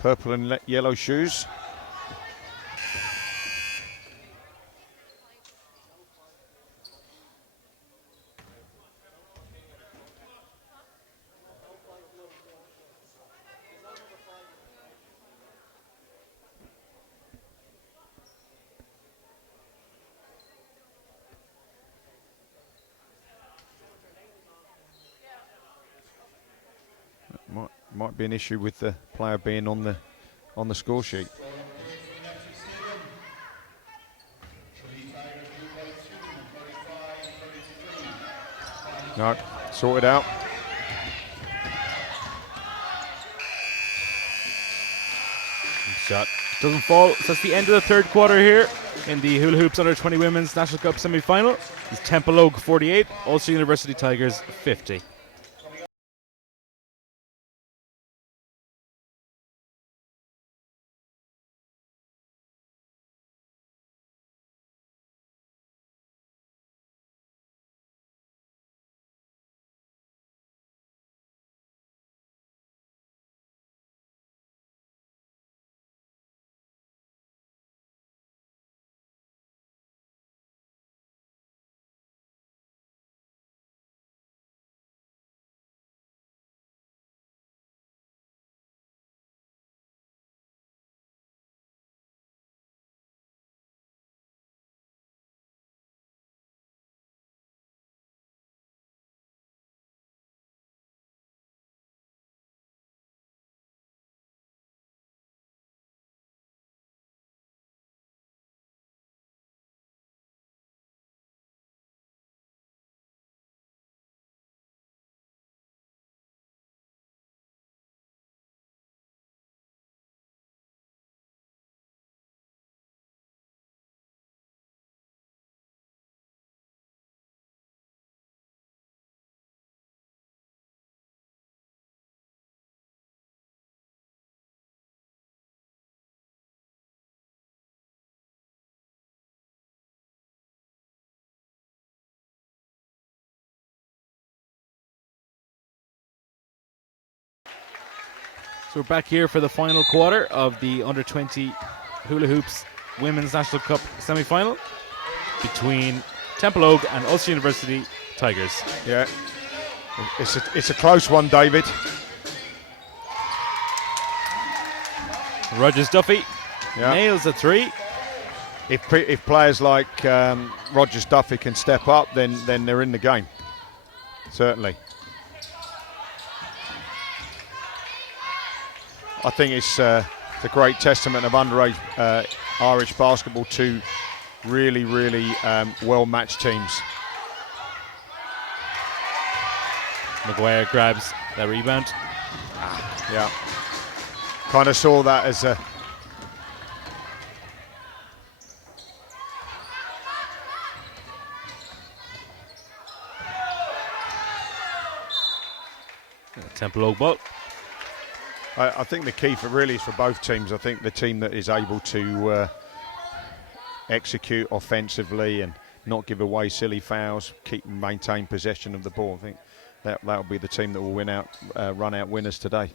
Purple and yellow shoes. might be an issue with the player being on the score sheet. No, sorted out. Shot doesn't fall. So that's the end of the third quarter here in the Hula Hoops Under 20 Women's National Cup semi-final. It's Templeogue 48, Ulster University Tigers 50. So we're back here for the final quarter of the Under 20 Hula Hoops Women's National Cup semi-final between Templeogue and Ulster University Tigers. Yeah, it's a close one, David. Rogers Duffy nails a three. If players like Rogers Duffy can step up, then they're in the game. Certainly. I think it's a great testament of underage Irish basketball to really well-matched teams. Maguire grabs that rebound. Yeah. Kind of saw that as a... Templeogue ball. I think the key is for both teams. I think the team that is able to execute offensively and not give away silly fouls, maintain possession of the ball. I think that'll be the team that will run out winners today.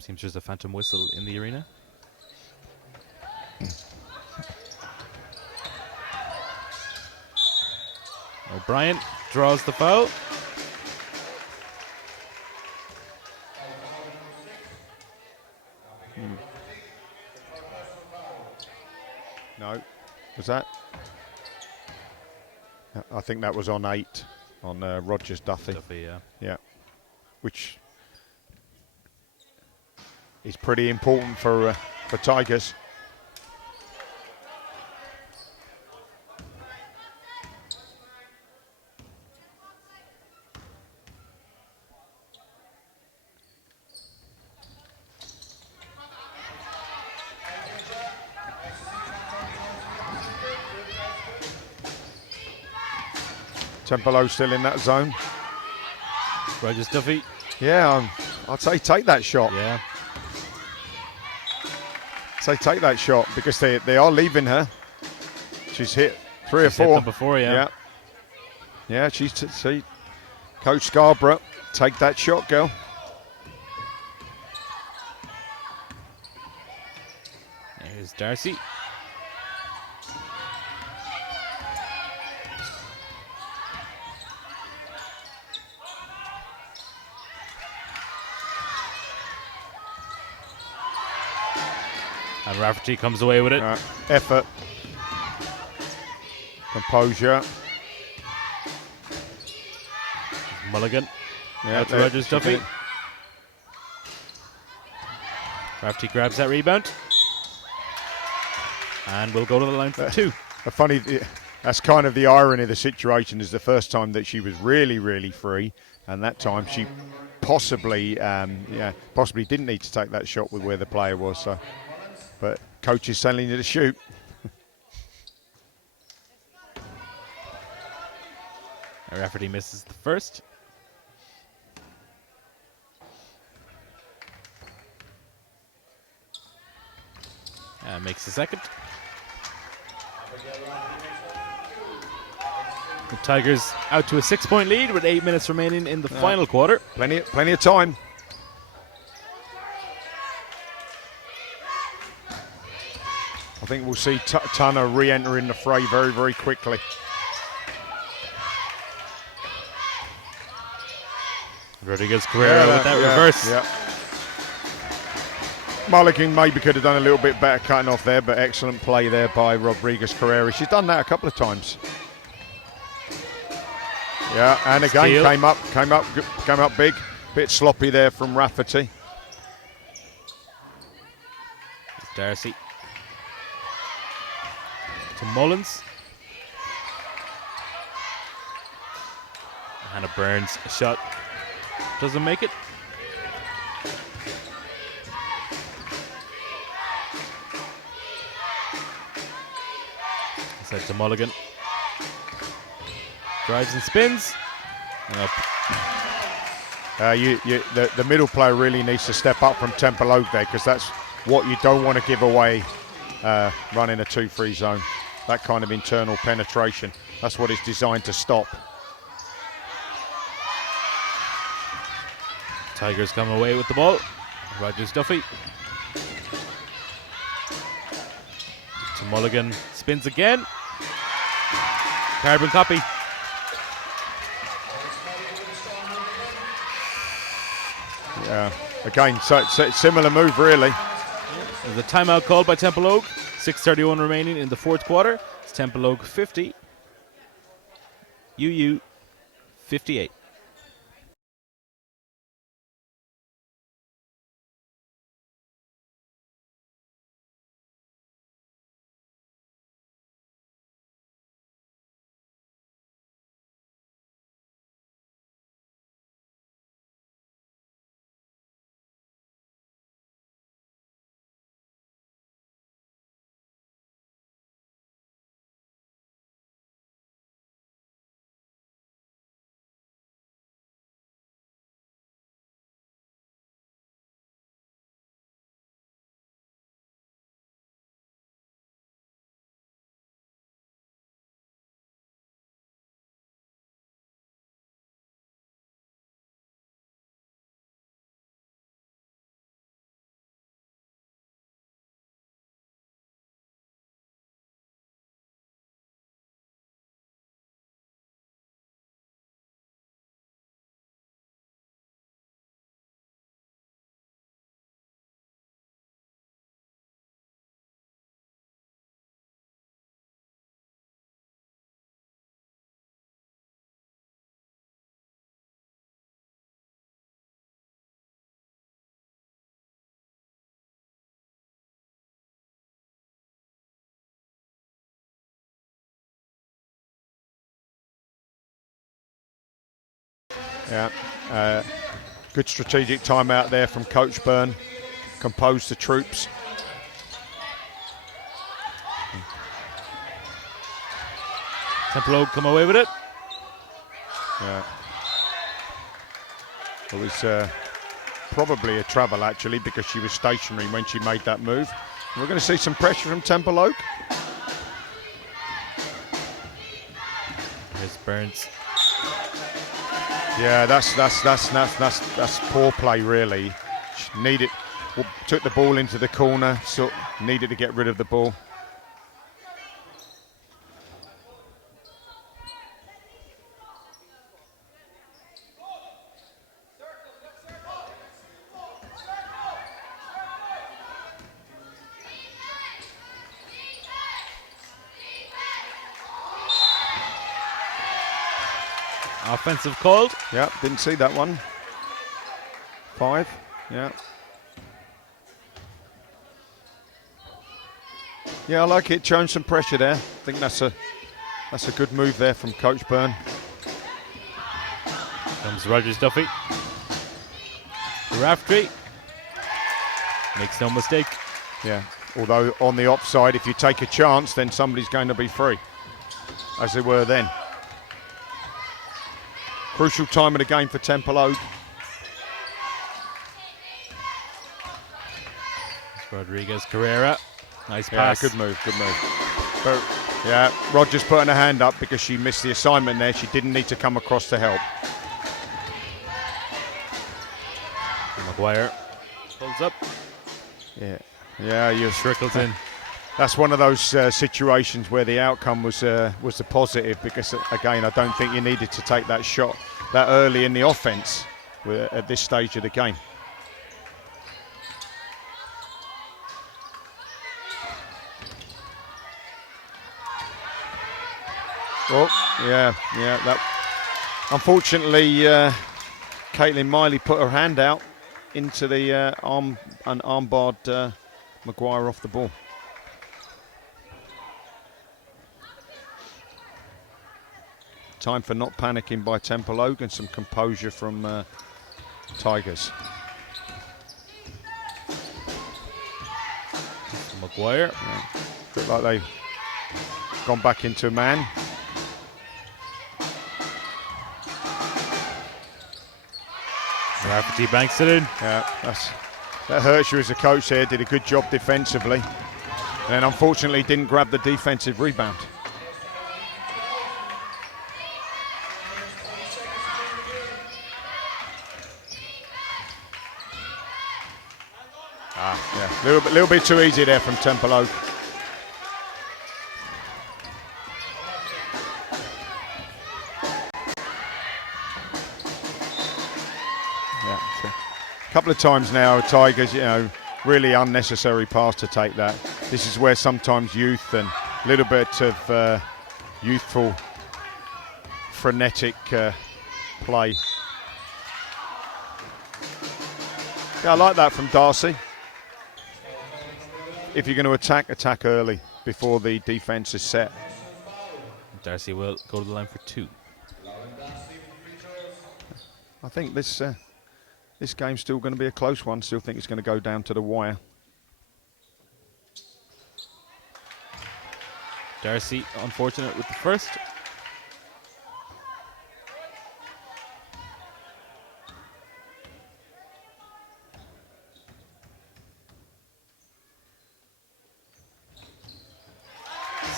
Seems there's a phantom whistle in the arena. O'Brien draws the foul. No, was that? I think that was on 8 on Rogers Duffy. Yeah, which is pretty important for Tigers. Templeogue still in that zone. Rogers Duffy. Yeah, I'd say take that shot. Yeah. Say take that shot because they are leaving her. She's hit 3 or 4 hit them before, yeah. Yeah, see, Coach Scarborough, take that shot, girl. There's Darcy. And Rafferty comes away with it. Effort. Composure. Mulligan. Yeah, Out to Rogers Duffy. Rafferty grabs that rebound. And we'll go to the line for two. That's kind of the irony of the situation, is the first time that she was really, really free, and that time she possibly didn't need to take that shot with where the player was. So, but coach is telling you to shoot. Rafferty misses the first. Makes the second. The Tigers out to a 6-point lead with 8 minutes remaining in the final quarter. Plenty of time. I think we'll see Tanner re-enter in the fray very, very quickly. Rodriguez Carrera with that reverse. Yeah. Mulligan maybe could have done a little bit better cutting off there, but excellent play there by Rodriguez Carrera. She's done that a couple of times. Yeah, and again Steal. came up big. Bit sloppy there from Rafferty. Darcy to Mullins. Hannah Burns, a shot doesn't make it. Inside to Mulligan. Drives and spins. And up. The middle player really needs to step up from Templeogue there, because that's what you don't want to give away running a 2-3 zone. That kind of internal penetration. That's what it's designed to stop. Tigers come away with the ball. Rogers Duffy. To Mulligan. Spins again. Carbon copy. Yeah, again, so similar move really. There's a timeout called by Templeogue. 6:31 remaining in the fourth quarter. It's Templeogue 50. UU 58. Yeah, good strategic timeout there from Coach Byrne. Composed the troops. Templeogue come away with it. Yeah. It was probably a travel actually, because she was stationary when she made that move. And we're going to see some pressure from Templeogue. Here's Burns. Yeah, that's poor play really. She took the ball into the corner, so needed to get rid of the ball. Offensive called. Yeah, didn't see that one. 5, yeah. Yeah, I like it, showing some pressure there. I think that's a good move there from Coach Byrne. Comes Rogers Duffy. Raftery makes no mistake. Yeah, although on the offside, if you take a chance, then somebody's going to be free, as they were then. Crucial time of the game for Templeogue. Rodriguez Carrera. Nice pass. Yeah, good move. But yeah, Rogers putting her hand up because she missed the assignment there. She didn't need to come across to help. Maguire pulls up. Yeah, you trickles in. That's one of those situations where the outcome was the positive, because again, I don't think you needed to take that shot that early in the offense at this stage of the game. Oh, yeah. That unfortunately, Caitlin Miley put her hand out into the armbarred Maguire off the ball. Time for not panicking by Templeogue and some composure from Tigers. Maguire. Yeah. Look like they've gone back into man. Rafferty banks it in. Yeah, that hurts you as a coach there. Did a good job defensively, and unfortunately didn't grab the defensive rebound. Yeah, little bit too easy there from Templeogue. Yeah, a couple of times now, Tigers, really unnecessary pass to take that. This is where sometimes youth and a little bit of youthful, frenetic play. Yeah, I like that from Darcy. If you're going to attack early before the defense is set. Darcy will go to the line for 2. I think this game's still going to be a close one. Still think it's going to go down to the wire. Darcy, unfortunate with the first.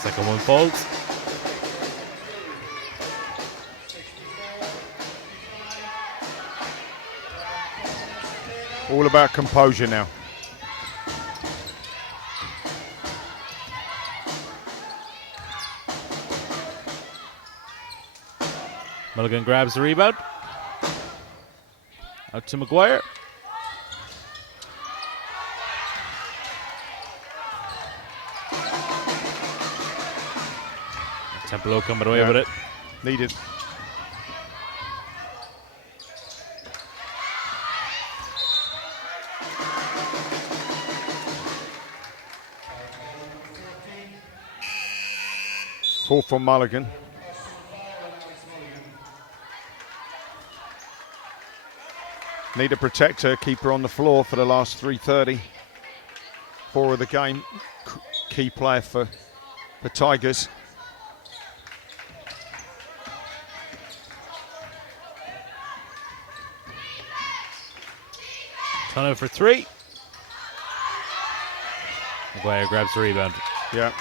Second one falls. All about composure now. Mulligan grabs the rebound. Out to Maguire. Templeogue coming away with it. Needed. Four for Mulligan. Need to protect her, keep her on the floor for the last 3:30. 4 of the game. Key player for Tigers. Turnover for 3. Maguire grabs the rebound. Yeah.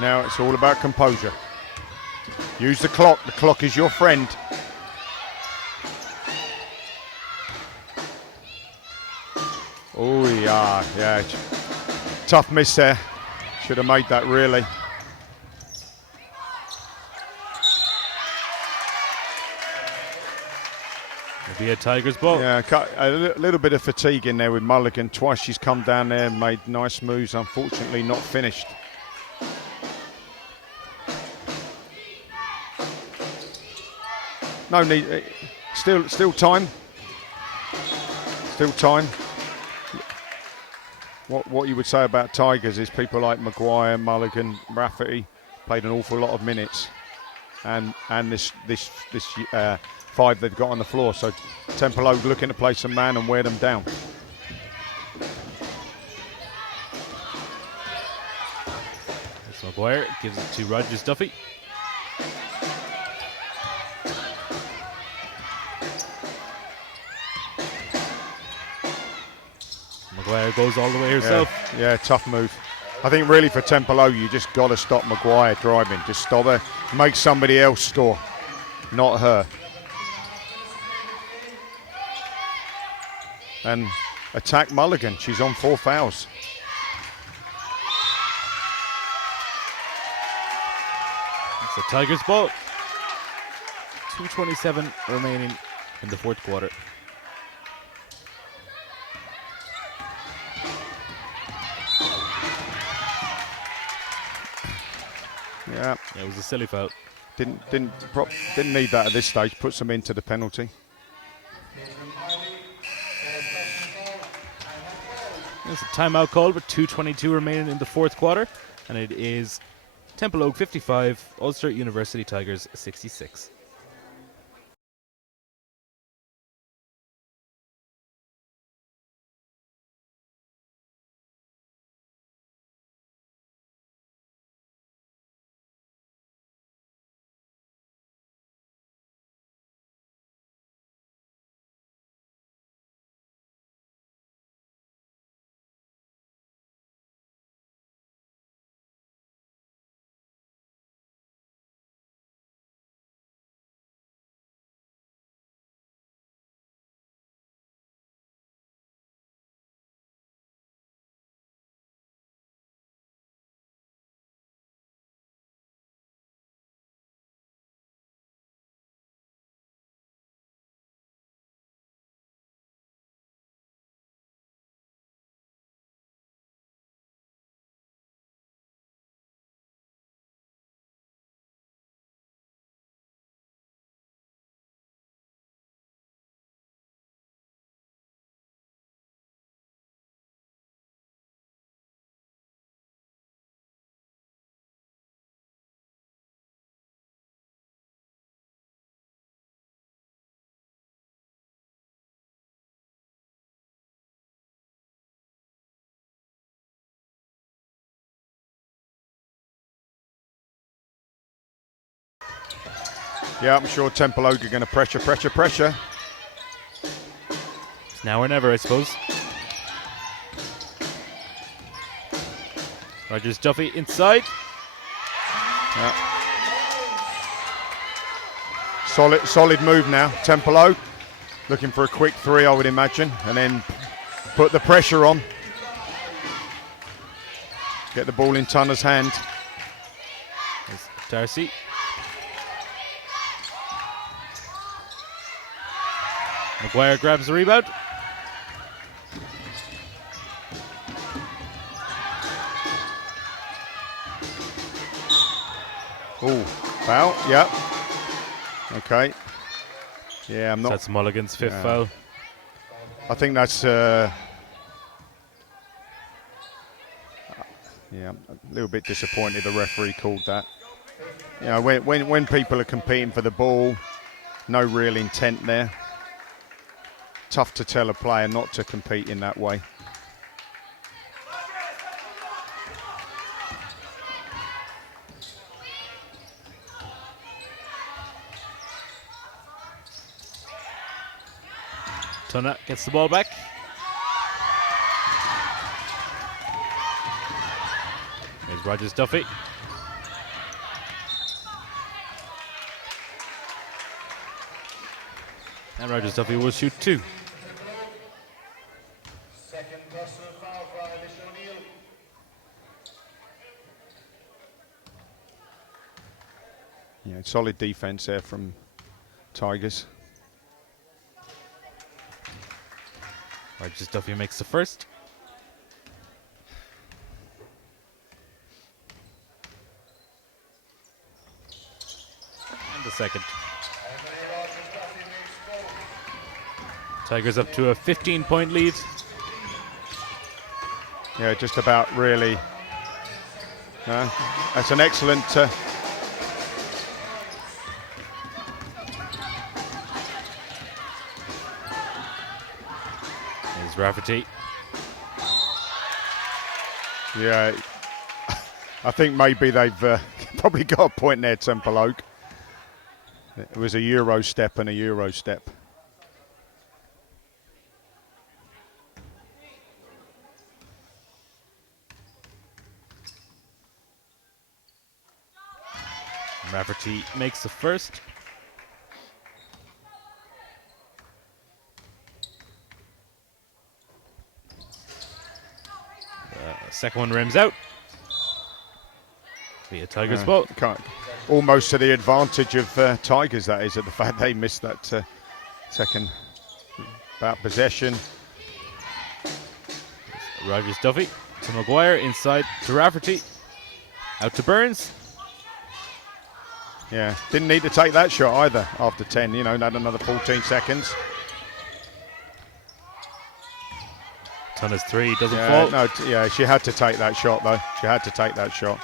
Now it's all about composure. Use the clock. The clock is your friend. Oh, yeah. Tough miss there. Should have made that, really. It'll be a Tigers ball. Yeah, a little bit of fatigue in there with Mulligan. Twice she's come down there and made nice moves. Unfortunately, not finished. No need. Still time. Still time. What you would say about Tigers is people like Maguire, Mulligan, Rafferty played an awful lot of minutes, and this 5 they've got on the floor. So Templeogue looking to play some man and wear them down. That's Maguire gives it to Rogers Duffy. Maguire goes all the way herself. Yeah, tough move. I think really for Templeogue, you just got to stop Maguire driving. Just stop her. Make somebody else score, not her. And attack Mulligan. She's on 4 fouls. It's the Tigers' ball. 2:27 remaining in the fourth quarter. Yeah, it was a silly foul. Didn't need that at this stage. Puts them into the penalty. There's a timeout called with 2:22 remaining in the fourth quarter, and it is Templeogue 55, Ulster University Tigers 66. Yeah, I'm sure Templeogue are going to pressure. It's now or never, I suppose. Rogers Duffy inside. Yeah. Solid move now. Templeogue looking for a quick 3, I would imagine, and then put the pressure on. Get the ball in Tunner's hand. There's Darcy. Maguire grabs the rebound. Oh, foul, yeah. Okay. Yeah, I'm not. That's Mulligan's 5th foul. I think that's. Yeah, I'm a little bit disappointed the referee called that. You know, when people are competing for the ball, no real intent there. Tough to tell a player not to compete in that way. Tunna gets the ball back. There's Rogers Duffy. And Rogers Duffy will shoot 2. Second personal foul for Alicia O'Neill. Yeah, solid defense there from Tigers. Rogers Duffy makes the first. And the second. Anthony Rogers Tigers up to a 15-point lead. Yeah, just about really. That's an excellent. Here's Rafferty. Yeah, I think maybe they've probably got a point there, Templeogue. It was a Euro step and a Euro step. Rafferty makes the first. Second one rims out. Be a Tigers ball. Almost to the advantage of Tigers, that is, at the fact they missed that second about possession. Rogers Duffy to Maguire, inside to Rafferty. Out to Burns. Yeah, didn't need to take that shot either after 10, you know, had another 14 seconds. Tunners 3 doesn't fall. No, yeah, she had to take that shot though. She had to take that shot.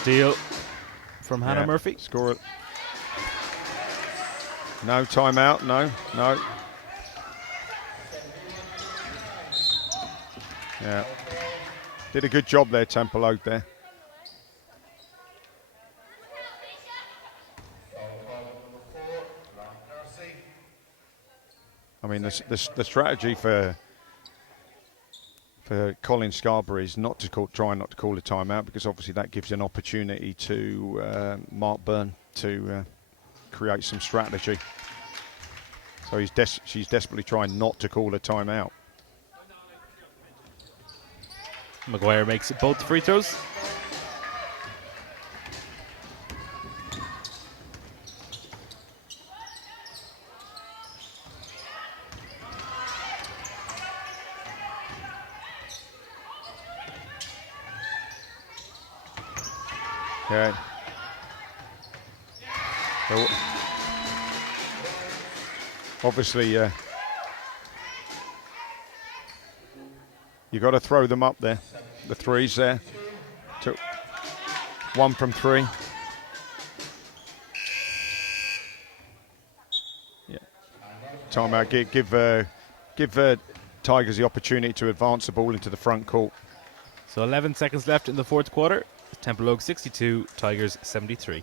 Steal from Hannah Murphy. Score it. No timeout, no. Yeah. Did a good job there, Templeogue there. I mean, the strategy for Colin Scarborough is try not to call a timeout, because obviously that gives an opportunity to Mark Byrne to create some strategy. So she's desperately trying not to call a timeout. Maguire makes both free throws. Yeah. So obviously, you got to throw them up there. The threes there. Took 1 from 3. Yeah. Timeout. Give Tigers the opportunity to advance the ball into the front court. So 11 seconds left in the fourth quarter. Templeogue 62, Tigers 73.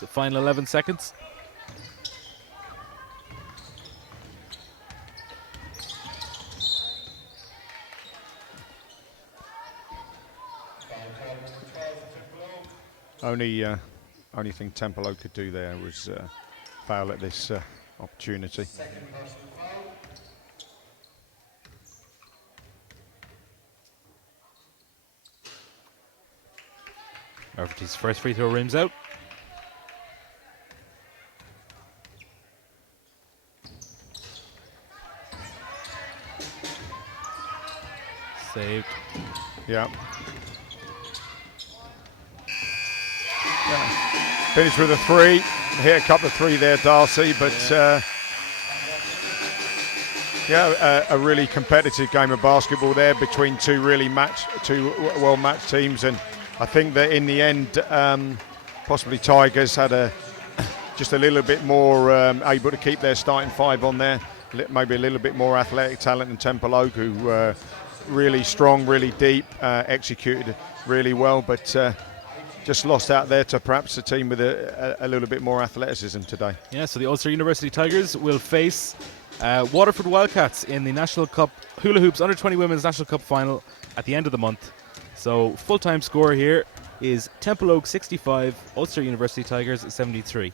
So final 11 seconds. Only thing Templeogue could do there was foul at this opportunity. Rafferty's first free throw rims out. Saved. Yeah. Finished with a 3. Hit a couple of 3 there, Darcy, but a really competitive game of basketball there between two well-matched teams, and I think that in the end, possibly Tigers had just a little bit more able to keep their starting 5 on there, maybe a little bit more athletic talent than Templeogue, who really strong, really deep, executed really well, but just lost out there to perhaps a team with a little bit more athleticism today. Yeah, so the Ulster University Tigers will face Waterford Wildcats in the National Cup Hula Hoops Under-20 Women's National Cup final at the end of the month. So full-time score here is Templeogue 65, Ulster University Tigers 73.